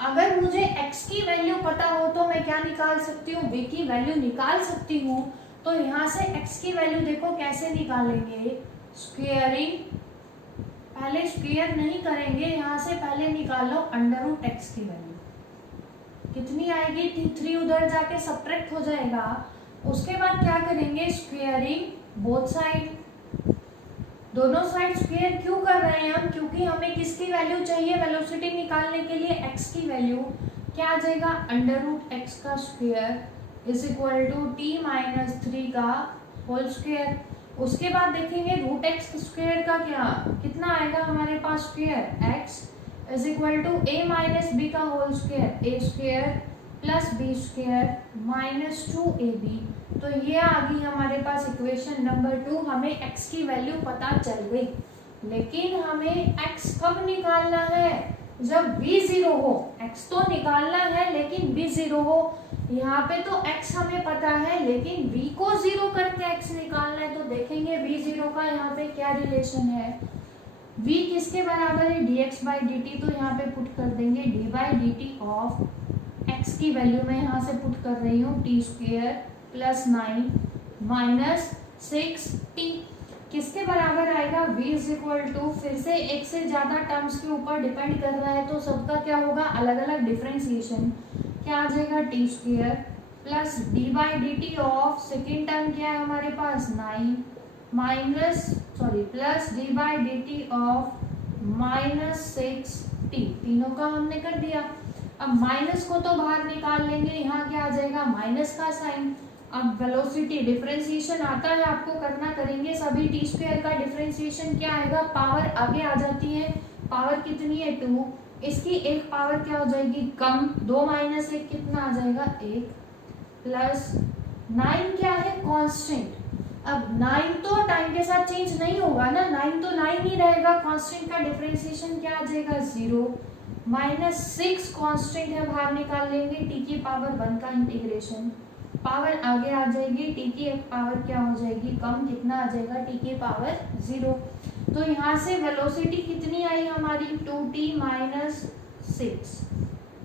अगर मुझे x की वैल्यू पता हो तो मैं क्या निकाल सकती हूँ, v की वैल्यू निकाल सकती हूँ। तो यहाँ से x की वैल्यू देखो कैसे निकालेंगे, स्क्वेयरिंग, पहले स्क्वेयर नहीं करेंगे, यहाँ से पहले निकालो √x की वैल्यू कितनी आएगी, 3 उधर जाके सब्ट्रैक्ट हो जाएगा। उसके बाद क्या करेंगे, स्क्वेयरिंग बोथ साइड, दोनों साइड स्क्वेयर क्यों कर रहे हैं हम, क्योंकि हमें किसकी वैल्यू चाहिए वेलोसिटी निकालने के लिए, x की वैल्यू। क्या आ जाएगा, अंडर रूट एक्स का square is equal to t minus 3 का होल स्क्वायर। उसके बाद देखेंगे रूट एक्स स्क्वायर का क्या कितना आएगा हमारे पास square, x is equal to a minus b का whole square, a square plus b square minus 2ab। तो ये आ गई हमारे पास इक्वेशन नंबर 2। हमें x की वैल्यू पता चल गई, लेकिन हमें x कब निकालना है, जब b 0 हो। x तो निकालना है लेकिन b 0 हो। यहाँ पे तो x हमें पता है लेकिन b को 0 करके x निकालना है। तो देखेंगे b 0 का यहाँ पे क्या रिलेशन है, v किसके बराबर है, dx बाई dt। तो यहाँ पे पुट कर देंगे d by d t of x की वैल्यू मैं यहाँ से पुट कर रही हूँ T square plus 9 minus 6t किसके बराबर आएगा, v इज इक्वल टू, फिर से एक से ज्यादा टर्म्स के ऊपर डिपेंड कर रहा है तो सबका क्या होगा, अलग अलग डिफरेंशिएशन। क्या आ जाएगा, T square plus d by d t of second term क्या है हमारे पास 9 minus plus d by d t of minus 6t। तीनों का हमने कर दिया। अब माइनस को तो बाहर निकाल लेंगे, यहाँ क्या आ जाएगा माइनस का साइन। अब वेलोसिटी डिफरेंशिएशन आता है आपको करना, करेंगे सभी। टी स्क्वायर का डिफरेंशिएशन क्या आएगा, पावर आगे आ जाती है, पावर कितनी है 2, इसकी एक पावर क्या हो जाएगी कम, 2 माइनस 1 कितना आ जाएगा 1 प्लस 9 क्या है कांस्टेंट। अब 9 तो टाइम के साथ चेंज नहीं होगा ना, 9 तो 9 ही रहेगा। कांस्टेंट का डिफरेंशिएशन क्या आ जाएगा 0 माइनस 6 कांस्टेंट है, बाहर निकाल लेंगे टी की पावर 1 का इंटीग्रेशन, पावर आगे आ जाएगी, टी की एक पावर क्या हो जाएगी कम, कितना आ जाएगा टी की पावर 0। तो यहाँ से वेलोसिटी कितनी आई हमारी 2t माइनस 6।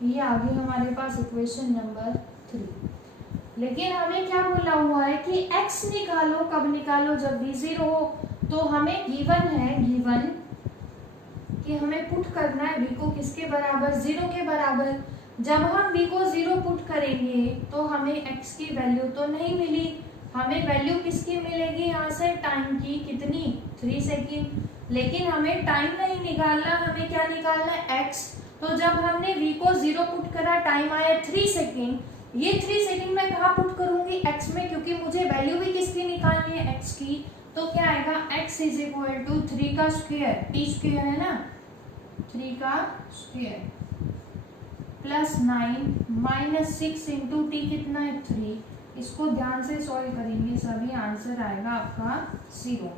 ये आ गई हमारे पास इक्वेशन नंबर 3। लेकिन हमें क्या बोला हुआ है कि x निकालो, कब निकालो, जब v 0 हो। तो हमें गिवन है, गिवन कि हमें पुट करना है v को किसके बराबर, 0 के बराबर। जब हम v को 0 पुट करेंगे तो हमें x की वैल्यू तो नहीं मिली, हमें वैल्यू किसकी मिलेगी यहाँ से, टाइम की, कितनी 3 सेकेंड। लेकिन हमें टाइम नहीं निकालना, हमें क्या निकालना है x। तो जब हमने v को 0 पुट करा, टाइम आया 3 सेकेंड, ये 3 सेकेंड में कहाँ पुट करूंगी, x में, क्योंकि मुझे वैल्यू भी किसकी निकालनी है, x की। तो क्या आएगा, x इज इक्वल टू 3 का स्क्वायर, टी स्क्वायर है ना, 3 का square plus 9 minus 6 into T कितना है 3। इसको ध्यान से सॉल्व करेंगे सभी, आंसर आएगा आपका 0।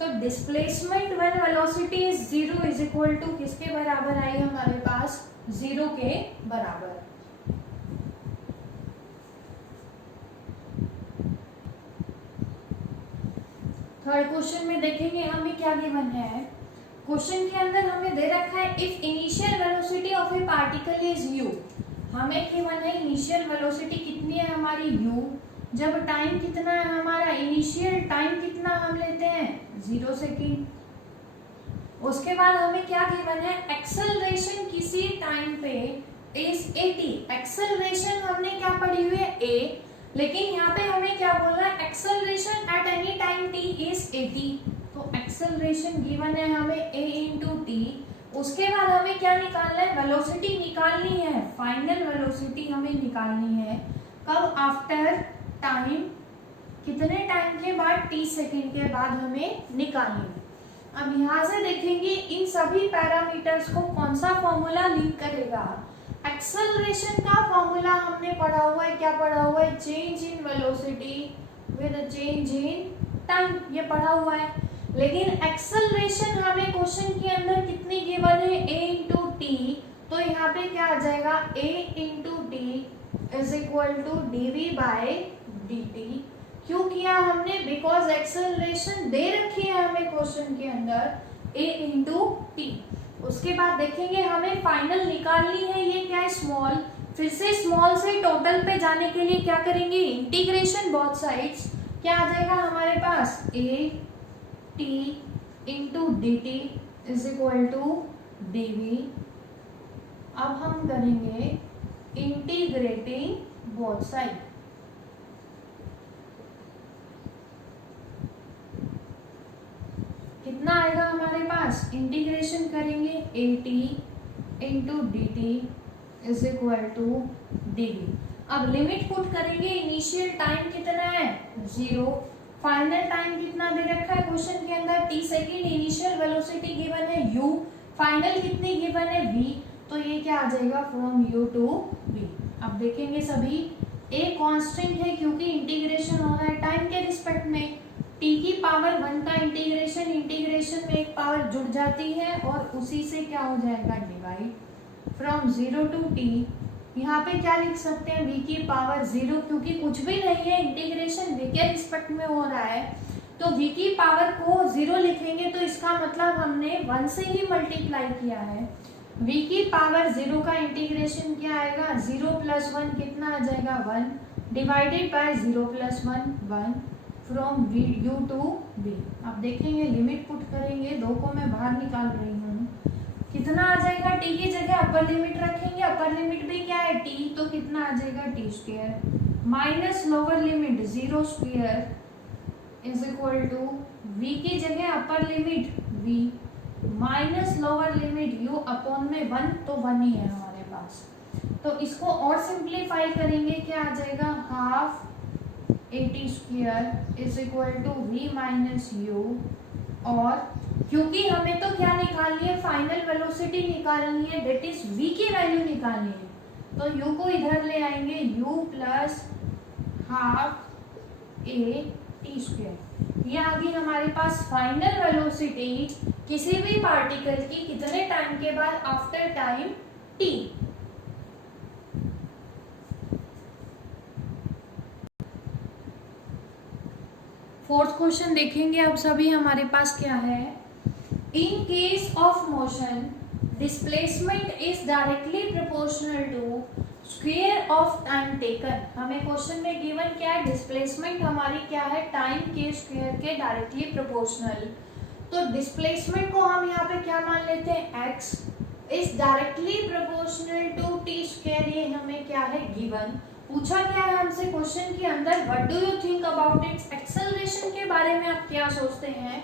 तो displacement when velocity is 0 is equal to किसके बराबर आई हमारे पास, 0 के बराबर। थर्ड क्वेश्चन में देखेंगे हमें क्या गिवन है। क्वेश्चन के अंदर हमें दे रखा है if initial velocity of A particle is u। हमें गिवन है इनिशियल वेलोसिटी कितनी है हमारी u, जब टाइम कितना है हमारा, इनिशियल टाइम कितना हम लेते हैं 0 सेकेंड। उसके बाद हमें क्या गिवन है, एक्सेलरेशन किसी टाइम पे इज 80। एक्सेलरेशन हमने क्या पढ़ी हुई है a, लेकिन यहाँ पे हमें क्या बोल रहा है, acceleration at any time t is 80। तो एक्सेलरेशन गिवन है हमें a इंटू टी। उसके बाद हमें क्या निकालना है, वेलोसिटी निकालनी है, फाइनल वेलोसिटी हमें निकालनी है कब, आफ्टर टाइम, कितने टाइम के बाद, t सेकेंड के बाद हमें निकालनी है। अब यहाँ से देखेंगे इन सभी पैरामीटर्स को कौन सा फॉर्मूला लीड करेगा। एक्सेलरेशन का फॉर्मूला हमने पढ़ा हुआ है, क्या पढ़ा हुआ है, change in velocity with change in time, ये पढ़ा हुआ है। लेकिन एक्सेलरेशन हमें क्वेश्चन के अंदर कितनी गिवन है, a इंटू टी। तो यहाँ पे क्या आ जाएगा, a into t is equal to d v by d t. क्यों किया हमने, बिकॉज एक्सेलरेशन दे रखी है हमें क्वेश्चन के अंदर a इंटू टी। उसके बाद देखेंगे हमें फाइनल निकालनी है, ये क्या है स्मॉल। फिर से स्मॉल से टोटल पे जाने के लिए क्या करेंगे, इंटीग्रेशन बोथ साइड्स। क्या आ जाएगा हमारे पास, a t into d t is equal to d v. अब हम करेंगे इंटीग्रेटिंग बोथ साइड। कितना आएगा हमारे पास, इंटीग्रेशन करेंगे a t into d t is equal to dv। अब लिमिट पुट करेंगे, इनिशियल टाइम कितना है 0, फाइनल टाइम कितना दे रखा है क्वेश्चन के अंदर t second, initial velocity given है u, फाइनल कितनी गिवन है v, तो ये क्या आ जाएगा फ्रॉम u टू v। अब देखेंगे सभी a कांस्टेंट है क्योंकि इंटीग्रेशन हो रहा है टाइम के रिस्पेक्ट में, t की पावर 1 का इंटीग्रेशन में एक पावर जुड़ जाती है और उसी से क्या हो जाएगा डिवाइड, फ्रॉम 0 टू t। यहाँ पे क्या लिख सकते हैं v की पावर 0, क्योंकि कुछ भी नहीं है, इंटीग्रेशन v के रिस्पेक्ट में हो रहा है, तो v की पावर को 0 लिखेंगे तो इसका मतलब हमने 1 से ही मल्टीप्लाई किया है। v की पावर 0 का इंटीग्रेशन क्या आएगा 0 प्लस 1 कितना आ जाएगा 1 divided by 0 plus 1 1 from u to v। अब देखेंगे लिमिट पुट करेंगे, दो को मैं बाहर निकाल रही हूँ, कितना आ जाएगा t की जगह अपर लिमिट रखेंगे, अपर लिमिट भी क्या है t, तो कितना आ जाएगा t square minus lower limit 0 square is equal to v की जगह upper limit v minus lower limit u upon में 1, तो 1 ही है हमारे पास। तो इसको और सिंप्लीफाई करेंगे, क्या आ जाएगा half at square is equal to v minus u, और क्योंकि हमें तो क्या निकालनी है फाइनल वेलोसिटी निकालनी है, दैट इज v की वैल्यू निकालनी है, तो u को इधर ले आएंगे u plus half a T square. ये आ गई हमारे पास फाइनल वेलोसिटी किसी भी पार्टिकल की कितने टाइम के बाद after time t। Fourth question देखेंगे अब सभी, हमारे पास क्या है, in case of motion displacement is directly proportional to square of time taken. हमें क्वेश्चन में गिवन क्या है, डिस्प्लेसमेंट हमारी क्या है टाइम के स्क्वायर के डायरेक्टली प्रोपोर्शनल, तो डिस्प्लेसमेंट को हम यहाँ पे क्या मान लेते हैं x is directly proportional to t square, ये हमें क्या है गिवन। पूछा क्या है हमसे क्वेश्चन के अंदर, what do you think about it's acceleration के बारे में आप क्या सोचते हैं,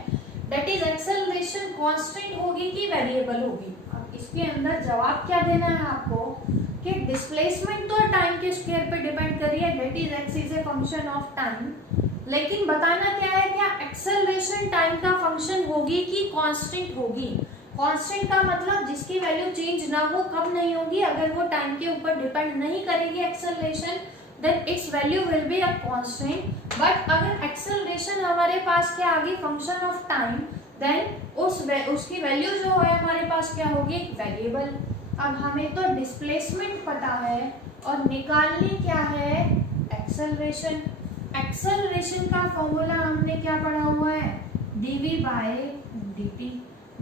दैट इज एक्सेलरेशन कांस्टेंट होगी कि वेरिएबल होगी। अब इसके अंदर जवाब क्या देना है आपको कि डिस्प्लेसमेंट तो टाइम के स्क्वायर पे डिपेंड कर रही है, that is x is a function of time, लेकिन बताना क्या है, क्या एक्सेलरेशन टाइम का फंक्शन होगी कि कांस्टेंट होगी। कांस्टेंट का मतलब जिसकी वैल्यू चेंज ना हो, कब नहीं होगी, अगर वो टाइम के ऊपर डिपेंड नहीं करेगी acceleration, then its value will be a constant. But अगर एक्सेलरेशन हमारे पास क्या आ गई फंक्शन ऑफ टाइम, देन उसकी वैल्यू जो है हमारे पास क्या होगी वेरिएबल। अब हमें तो डिस्प्लेसमेंट पता है और निकालनी क्या है एक्सेलरेशन। एक्सेलरेशन का फॉर्मूला हमने क्या पढ़ा हुआ है dv बाय dt।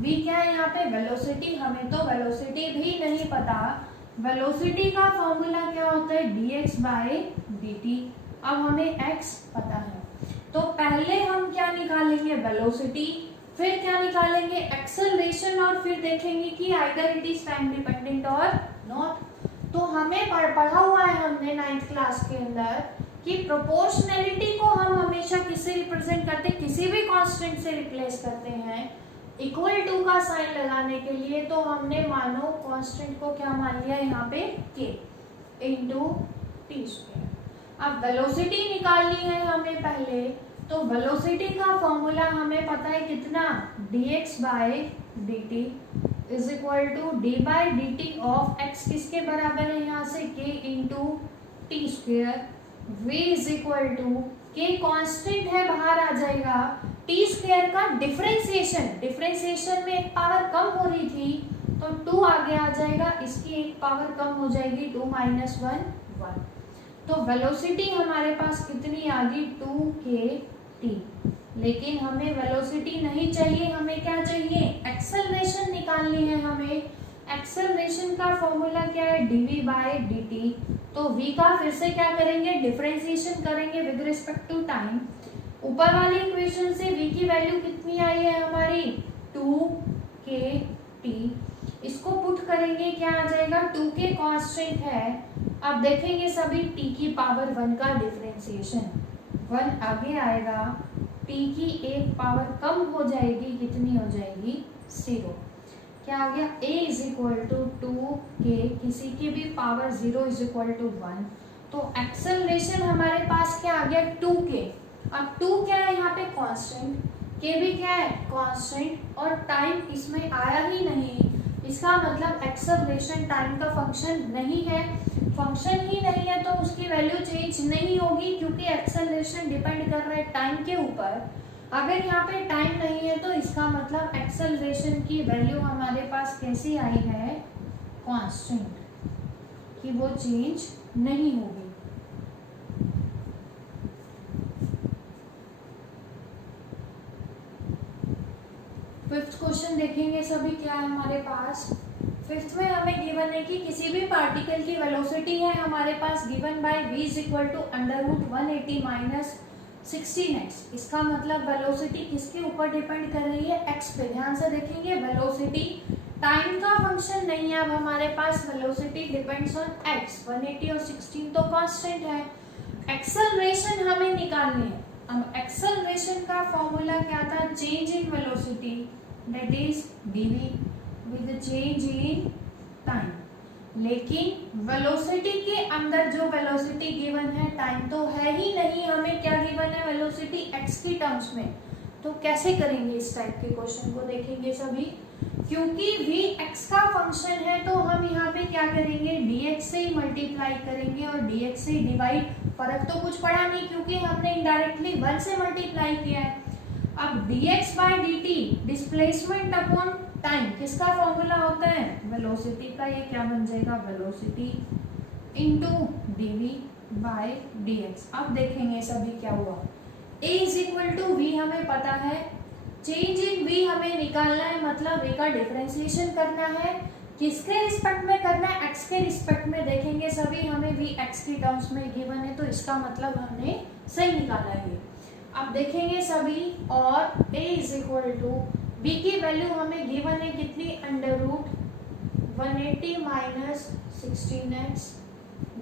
v क्या है यहाँ पे वेलोसिटी, हमें तो वेलोसिटी भी नहीं पता, वेलोसिटी का फॉर्मूला क्या होता है dx बाय dt। अब हमें x पता है, तो पहले हम क्या निकालेंगे वेलोसिटी, फिर क्या निकालेंगे एक्सेलरेशन, और फिर देखेंगे कि either it is time dependent और नॉट। तो हमें पढ़ा हुआ है हमने 9th क्लास के अंदर कि प्रोपोर्शनैलिटी को हम हमेशा किससे रिप्रेजेंट करते हैं, किसी भी कांस्टेंट से रिप्लेस करते हैं इक्वल टू का साइन लगाने के लिए। तो हमने मानो कांस्टेंट को क्या मान लिया यहाँ पे k इंटू टी स्क्वायर। अब वेलोसिटी निकालनी है हमें पहले, तो वेलोसिटी का फॉर्मूला हमें पता है कितना dx by dt is equal to d by dt of x किसके बराबर है यहाँ से k into t square. v is equal to k constant है बाहर आ जाएगा, टी स्क्वायर का डिफरेंशिएशन में एक पावर कम हो रही थी तो 2 आगे आ जाएगा, इसकी एक पावर कम हो जाएगी 2 माइनस 1 1। तो वेलोसिटी हमारे पास कितनी आ गई 2kt, लेकिन हमें वेलोसिटी नहीं चाहिए, हमें क्या चाहिए एक्सेलरेशन निकालनी है हमें। एक्सेलरेशन का फॉर्मूला क्या है dv बाय dt। तो v का फिर से क्या करेंगे डिफरेंशिएशन करेंगे विद रिस्पेक्ट टू टाइम। ऊपर वाली इक्वेशन से v की वैल्यू कितनी आई है हमारी 2kt, इसको पुट करेंगे क्या आ जाएगा 2k कांस्टेंट है। अब देखेंगे सभी t की पावर 1 का डिफरेंशिएशन 1 आगे आएगा, t की एक पावर कम हो जाएगी, कितनी हो जाएगी 0। क्या आ गया, a is equal to 2k, किसी की भी पावर 0 इज इक्वल टू 1। तो एक्सेलरेशन हमारे पास क्या आ गया, 2k। अब 2 क्या है यहाँ पे, कांस्टेंट, k भी क्या है, कांस्टेंट, और टाइम इसमें आया ही नहीं, इसका मतलब एक्सेलरेशन टाइम का फंक्शन नहीं है। फंक्शन ही नहीं है तो उसकी वैल्यू चेंज नहीं होगी, क्योंकि एक्सेलरेशन डिपेंड कर रहा है टाइम के ऊपर। अगर यहाँ पे टाइम नहीं है तो इसका मतलब एक्सेलरेशन की वैल्यू हमारे पास कैसी आई है, कांस्टेंट, कि वो चेंज नहीं होगी। फिफ्थ क्वेश्चन देखेंगे सभी, क्या है हमारे पास। फिफ्थ में हमें गिवन है कि किसी भी पार्टिकल की वेलोसिटी है हमारे पास given by v is equal to √180 minus 16x। इसका मतलब वेलोसिटी किसके ऊपर डिपेंड कर रही है, x पे। ध्यान से देखेंगे, वेलोसिटी टाइम का फंक्शन नहीं है, अब हमारे पास वेलोसिटी डिपेंड्स ऑन x। 180 और 16 तो कांस्टेंट है। एक्सेलरेशन हमें निकालनी है। अब एक्सेलरेशन का फॉर्मूला क्या था, change in velocity that is dv with change in time. लेकिन वेलोसिटी के अंदर जो वेलोसिटी गिवन है टाइम तो है ही नहीं, हमें क्या गिवन है, वेलोसिटी x की टर्म्स में। तो कैसे करेंगे इस टाइप के क्वेश्चन को, देखेंगे सभी। क्योंकि v x का फंक्शन है तो हम यहाँ पे क्या करेंगे, dx से ही मल्टीप्लाई करेंगे और dx से ही डिवाइड। फर्क तो कुछ पड़ा नहीं, क्योंकि हमने इनडायरेक्टली 1 से मल्टीप्लाई किया है। अब dx by dt displacement upon time किसका फॉर्मूला होता है, वेलोसिटी का। ये क्या बन जाएगा, velocity into dv by dx। अब देखेंगे सभी क्या हुआ, a is equal to v हमें पता है, चेंज इन v हमें निकालना है, मतलब v का डिफरेंशिएशन करना है। किसके रिस्पेक्ट में करना है, x के रिस्पेक्ट में। देखेंगे सभी, हमें v x की टर्म्स में गिवन है तो इसका मतलब हमने सही निकाला है। अब देखेंगे सभी, और a is equal to v की वैल्यू हमें गिवन है कितनी, √180 minus 16x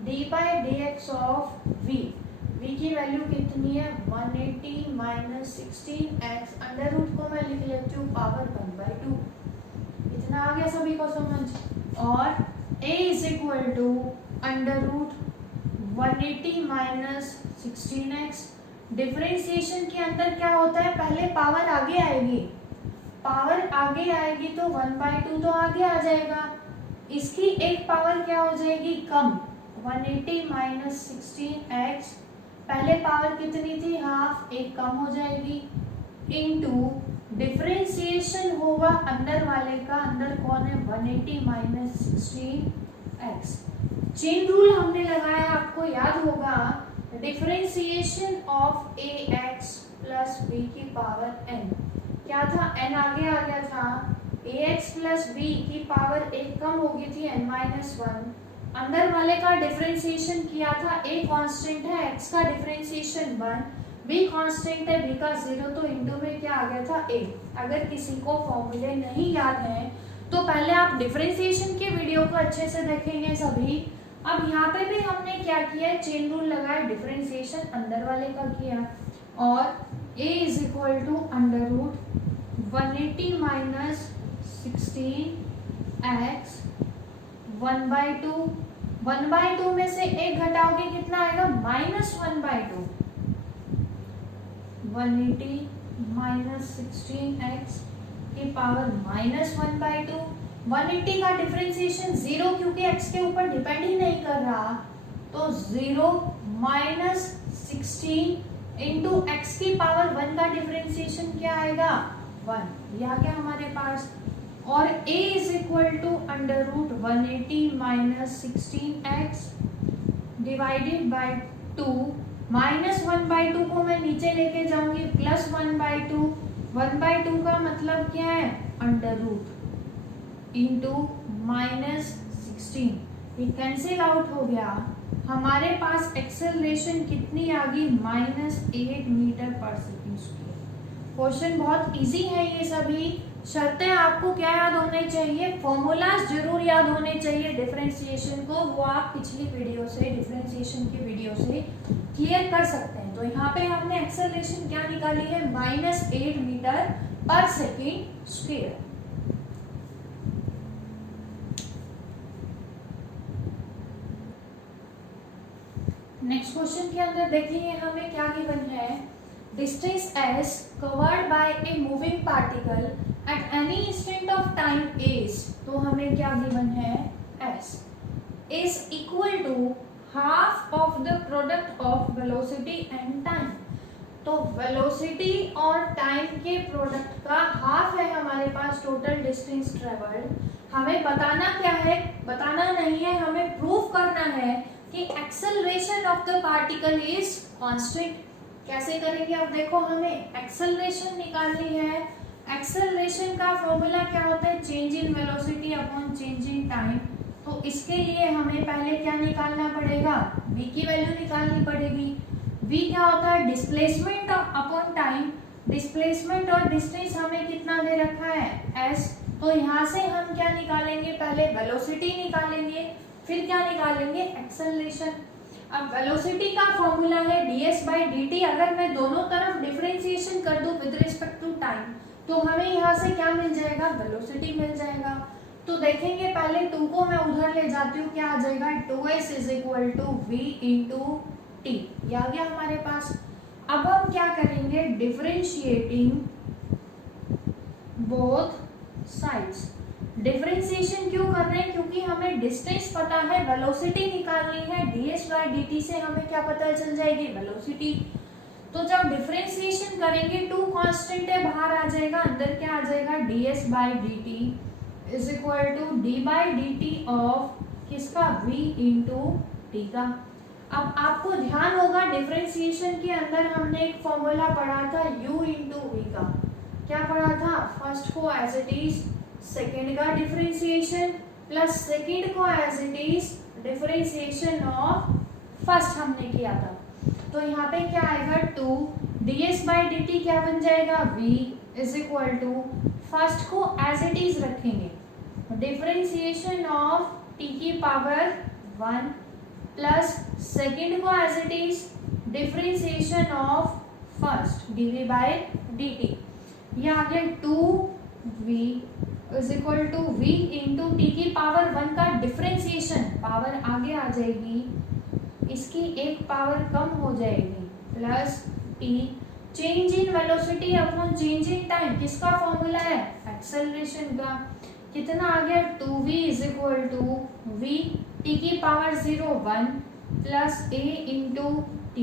d by dx of v। v की वैल्यू कितनी है, 180 माइनस 16x, अंडर रूट को मैं लिख लेती हूँ पावर 1/2। इतना आ गया सभी को समझ। और a is equal to √180 minus 16x। Differentiation के अंदर क्या होता है, पहले पावर आगे आएगी, पावर आगे आएगी तो 1/2 तो आगे आ जाएगा, इसकी एक पावर क्या हो जाएगी, कम। 180 माइनस 16x, पहले पावर कितनी थी, हाफ, एक कम हो जाएगी, इनटू डिफरेंशिएशन होगा अंदर वाले का, अंदर कौन है, 180 माइनस 16x। चेन रूल हमने लगाया, आपको याद होगा, differentiation of ax plus b की पावर n। क्या था, n आगे आ गया था, ax प्लस b की पावर एक कम हो गई थी, n-1। अंदर वाले का डिफरेंशिएशन किया था, a कांस्टेंट है, x का डिफरेंशिएशन 1, b कांस्टेंट है, b का 0, तो इंटू में क्या आ गया था, a। अगर किसी को फॉर्मूले नहीं याद है तो पहले आप डिफरेंशिएशन के वीडियो को अच्छे से देखेंगे सभी। अब यहाँ पे भी हमने क्या किया है, चेन रूल लगाया, डिफरेंशिएशन अंदर वाले का किया, और a is equal to √180 minus 16x 1/2। 1/2 में से एक घटाओगे कितना आएगा, -1/2। 180 माइनस 16x की पावर -1/2। 180 का डिफरेंशिएशन 0, क्योंकि x के ऊपर डिपेंड ही नहीं कर रहा, तो 0 माइनस 16 इंटू एक्स की पावर 1 का डिफरेंशिएशन क्या आएगा, 1। यह क्या हमारे पास, और a is equal to √180 minus 16x divided by 2। -1/2 को मैं नीचे लेके जाऊंगी, प्लस 1/2। 1/2 का मतलब क्या है, अंडर रूट इंटू -16। ये कैंसिल आउट हो गया, हमारे पास एक्सेलरेशन कितनी आ गई, -8 मीटर पर सेकेंड स्क्वायर। क्वेश्चन बहुत इजी है ये सभी। शर्तें आपको क्या याद होने चाहिए, फॉर्मूलाज जरूर याद होने चाहिए डिफरेंशिएशन को, वो आप पिछली वीडियो से, डिफरेंशिएशन की वीडियो से क्लियर कर सकते हैं। तो यहाँ पे हमने एक्सेलरेशन क्या निकाली है, -8 मीटर पर सेकेंड स्क्वायर। क्वेश्चन के अंदर देखेंगे हमें क्या गिवन है, distance s covered by a moving particle at any instant of time is, तो हमें क्या गिवन है, s is equal to half of the product of velocity and time। तो वेलोसिटी और टाइम के प्रोडक्ट का हाफ है हमारे पास टोटल डिस्टेंस ट्रेवल्ड। हमें बताना क्या है, बताना नहीं है, हमें प्रूव करना है कि acceleration of the particle is constant. कैसे करेंगे, अब देखो हमें एक्सेलरेशन निकालनी है। एक्सेलरेशन का फॉर्मूला क्या होता है, change in velocity upon change in time. तो इसके लिए हमें पहले क्या निकालना पड़ेगा, v की वैल्यू निकालनी पड़ेगी। v क्या होता है, डिस्प्लेसमेंट अपॉन टाइम। डिस्प्लेसमेंट और डिस्टेंस हमें कितना दे रखा है, s। तो यहाँ से हम क्या निकालेंगे, पहले वेलोसिटी निकालेंगे, फिर क्या निकालेंगे, एक्सेलरेशन। अब वेलोसिटी का फॉर्मूला है ds/dt। अगर मैं दोनों तरफ डिफरेंशिएशन कर दूं विद रिस्पेक्ट टू टाइम, तो हमें यहाँ से क्या मिल जाएगा, वेलोसिटी मिल जाएगा। तो देखेंगे पहले 2 को मैं उधर ले जाती हूँ, क्या आ जाएगा, 2s = v × t। ये आ गया हमारे पास। अब हम क्या करेंगे, डिफरेंशिएटिंग बोथ साइड्स। डिफरेंशिएशन क्यों कर रहे हैं, क्योंकि हमें डिस्टेंस पता है, वेलोसिटी निकालनी है। ds/dt से हमें क्या पता चल जाएगी, वेलोसिटी। तो जब डिफरेंशिएशन करेंगे 2 कांस्टेंट है, बाहर आ जाएगा, अंदर क्या आ जाएगा, ds/dt = d/dt ऑफ किसका, v × t का। अब आपको ध्यान होगा डिफरेंशिएशन के अंदर हमने एक फॉर्मूला पढ़ा था u × v का। क्या पढ़ा था, फर्स्ट को एज इट इज, सेकेंड का डिफरेंशिएशन प्लस सेकेंड को as it is differentiation of first हमने किया था। तो यहाँ पे क्या आएगा, 2 ds/dt क्या बन जाएगा, v = फर्स्ट को एज इट इज रखेंगे, डिफरेंशिएशन ऑफ t की पावर 1 प्लस सेकेंड को as it is differentiation of first dv/dt। ये आ गया 2v = v × t की पावर 1 का डिफरेंशिएशन, पावर आगे आ जाएगी, इसकी एक पावर कम हो जाएगी, plus t change in velocity upon change in time. किसका फॉर्मूला है, एक्सेलरेशन का। कितना आ गया, 2v = v t की power 0 1 plus a × t।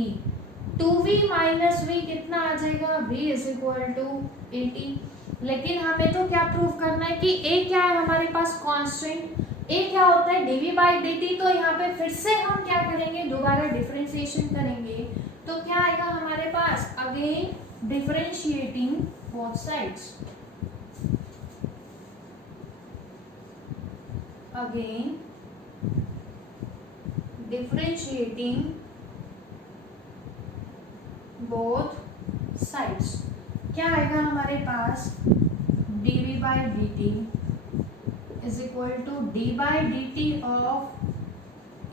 2v - v कितना आ जाएगा, v = 80। लेकिन हमें तो क्या प्रूव करना है कि a क्या है हमारे पास, कांस्टेंट। a क्या होता है, dv/dt। तो यहाँ पे फिर से हम क्या करेंगे, दोबारा डिफरेंशिएशन करेंगे, तो क्या आएगा हमारे पास, again differentiating both sides, again differentiating both sides. क्या आएगा हमारे पास, dv/dt = d/dt of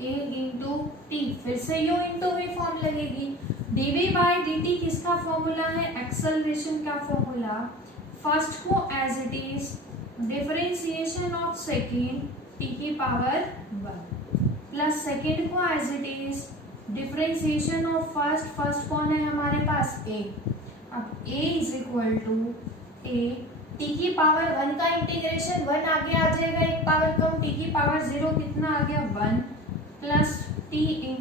a × t। फिर से u × v फॉर्म लगेगी। dv/dt किसका फॉर्मूला है, एक्सेलरेशन का फॉर्मूला। फर्स्ट को as it is differentiation of second t की पावर 1 प्लस सेकेंड को as it is differentiation of first. First कौन है हमारे पास, a। अब a = a t की पावर 1 का इंटीग्रेशन 1 आगे आ जाएगा, एक पावर कम, t की पावर 0 कितना आ गया, 1 प्लस t ×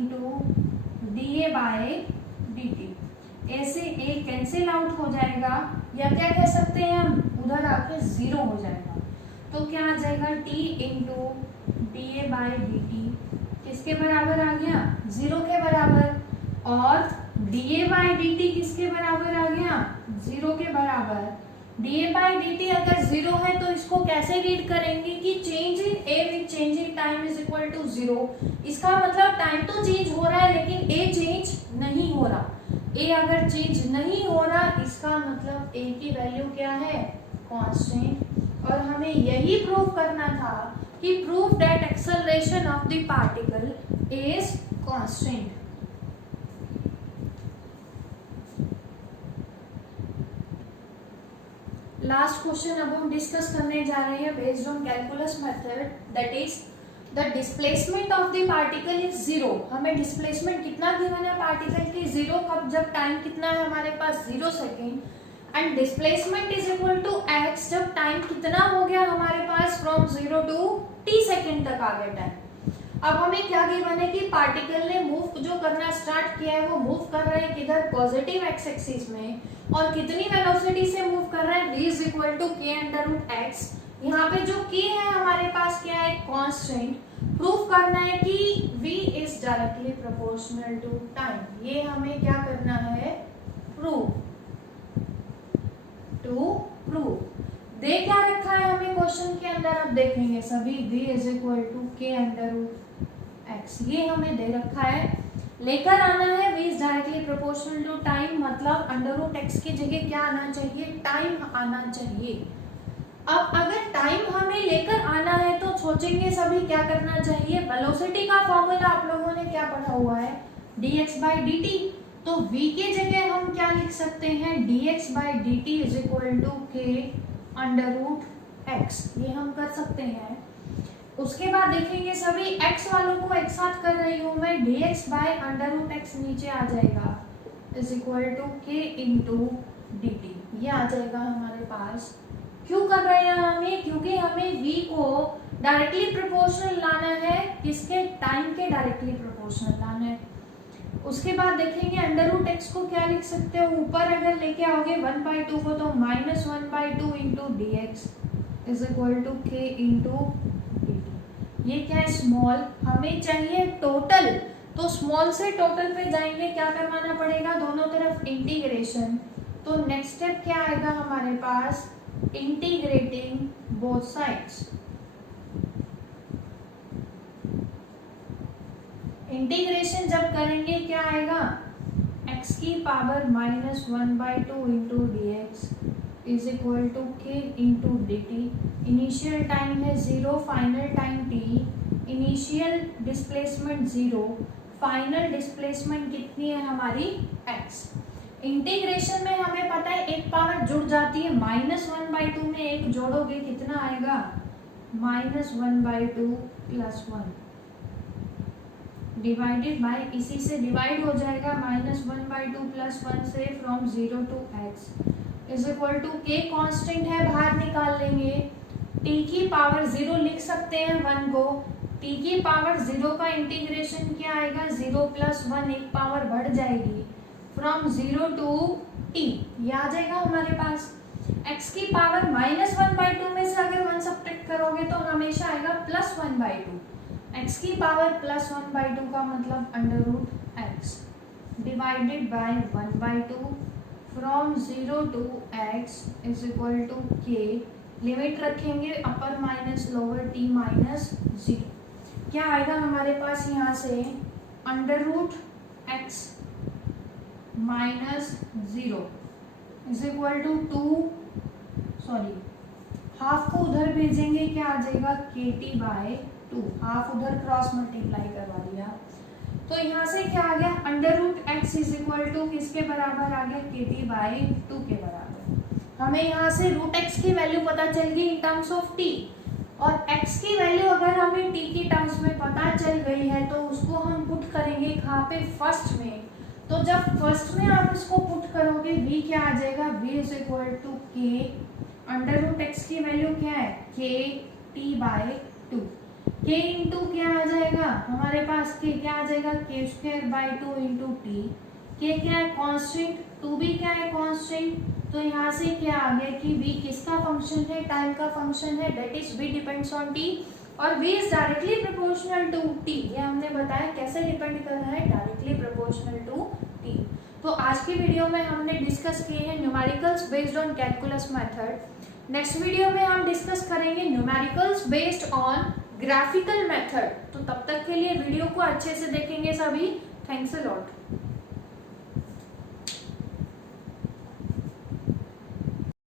dA/dt। ऐसे a कैंसिल आउट हो जाएगा, या क्या कह सकते हैं हम, उधर आके 0 हो जाएगा। तो क्या आ जाएगा, t × dA/dt किसके बराबर आ गया, 0 के बराबर। और dA/dt किसके बराबर आ गया, 0 के बराबर। dA/dt अगर 0 है तो इसको कैसे रीड करेंगे कि change in a with change in time = 0। इसका मतलब टाइम तो चेंज हो रहा है लेकिन a चेंज नहीं हो रहा। a अगर चेंज नहीं हो रहा, इसका मतलब a की वैल्यू क्या है, कांस्टेंट। और हमें यही प्रूव करना था कि prove that acceleration of the particle is constant. Last question अब हम डिस्कस करने जा रहे हैं based on calculus method, that is the displacement of the particle is 0। हमें डिस्प्लेसमेंट कितना गिवन है पार्टिकल की, 0 कब, जब टाइम कितना है हमारे पास 0 second, and displacement is equal to x जब टाइम कितना हो गया हमारे पास फ्रॉम 0 टू t सेकेंड तक आ गया टाइम। अब हमें क्या गिवन है कि पार्टिकल ने मूव जो करना स्टार्ट किया है वो मूव कर रहा है किधर, पॉजिटिव एक्स एक्सिस में, और कितनी वेलोसिटी से मूव कर रहा है, v is equal to k under root x। यहाँ पे जो k है हमारे पास क्या है, कांस्टेंट। प्रूफ करना है कि v is directly proportional to time. ये हमें क्या करना है, प्रूफ, टू प्रूफ। दे क्या रखा है हमें क्वेश्चन के अंदर, अब देखेंगे सभी, v is equal to k under root x, ये हमें दे रखा है। लेकर आना है v is directly proportional to time, मतलब अंडर रूट x की जगह क्या आना चाहिए, टाइम आना चाहिए। अब अगर टाइम हमें लेकर आना है तो सोचेंगे सभी क्या करना चाहिए, वेलोसिटी का फॉर्मूला आप लोगों ने क्या पढ़ा हुआ है, dx बाई dt। तो v के जगह हम क्या लिख सकते हैं, dx by dt is equal to k under root x, ये हम कर सकते हैं। उसके बाद देखेंगे सभी, x वालों को एक साथ कर रही हूं मैं, dx by under root x नीचे आ जाएगा is equal to k into dt, ये आ जाएगा हमारे पास। क्यों कर रहे हैं हमें, क्योंकि हमें v को डायरेक्टली प्रोपोर्शनल लाना है, किसके, टाइम के डायरेक्टली प्रोपोर्शनल लाना है। उसके बाद देखेंगे अंडर रूट एक्स को क्या लिख सकते हो, ऊपर अगर लेके आओगे 1/2 को तो -1/2 into d x is equal to k into d t. ये क्या है, स्मॉल, हमें चाहिए टोटल, तो स्मॉल से टोटल पे जाएंगे, क्या करवाना पड़ेगा, दोनों तरफ इंटीग्रेशन। तो नेक्स्ट स्टेप क्या आएगा हमारे पास, इंटीग्रेटिंग बोथ साइड्स। इंटीग्रेशन जब करेंगे क्या आएगा, x की power -1/2 into d x is equal to k into d t. Initial time है 0, final time t, initial displacement 0, final displacement कितनी है हमारी x। इंटीग्रेशन में हमें पता है एक पावर जुड़ जाती है, -1/2 में एक जोड़ोगे कितना आएगा, -1/2 प्लस 1 डिवाइडेड बाय, इसी से डिवाइड हो जाएगा, -1/2 प्लस 1 से from 0 to x is equal to k constant है, बाहर निकाल लेंगे, t की पावर 0 लिख सकते हैं 1 को, t की पावर 0 का इंटीग्रेशन क्या आएगा, 0 प्लस 1 एक पावर बढ़ जाएगी फ्रॉम 0 टू t, ये आ जाएगा हमारे पास। x की पावर -1/2 में से अगर 1 सब्ट्रैक्ट करोगे तो हमेशा आएगा +1/2, x की पावर +1/2 का मतलब under root x divided by 1/2 from 0 to x is equal to k। Limit रखेंगे upper minus lower t minus 0, क्या आएगा हमारे पास यहाँ से, under root x minus 0 is equal to 2, half को उधर भेजेंगे, क्या आ जाएगा, kt/2, हाफ उधर क्रॉस मल्टीप्लाई करवा दिया, तो यहाँ से क्या आ गया, under root x is equal to किसके बराबर आ गया, kt/2 के बराबर। हमें यहाँ से रूट x की वैल्यू पता चल गई इन टर्म्स ऑफ t, और x की वैल्यू अगर हमें t की टर्म्स में पता चल गई है तो उसको हम पुट करेंगे कहाँ पे, फर्स्ट में। तो जब फर्स्ट में आप इसको पुट करोगे v क्या आ जाएगा, v is equal to k under root x की वैल्यू क्या है, kt/2, k इंटू क्या आ जाएगा हमारे पास, k क्या आ जाएगा, k²/2 इंटू टी, k क्या है कांस्टेंट, 2 भी क्या है कांस्टेंट, तो यहाँ से क्या आ गया कि v किसका फंक्शन है, टाइम का फंक्शन है, that is v depends on t, और v is directly proportional to t। ये हमने बताया कैसे डिपेंड कर रहा है, डायरेक्टली प्रोपोर्शनल टू t। तो आज की वीडियो में हमने डिस्कस किए हैं numericals based on calculus method. Next video में हम डिस्कस करेंगे numericals based on graphical method. तो तब तक के लिए वीडियो को अच्छे से देखेंगे सभी। Thanks a lot.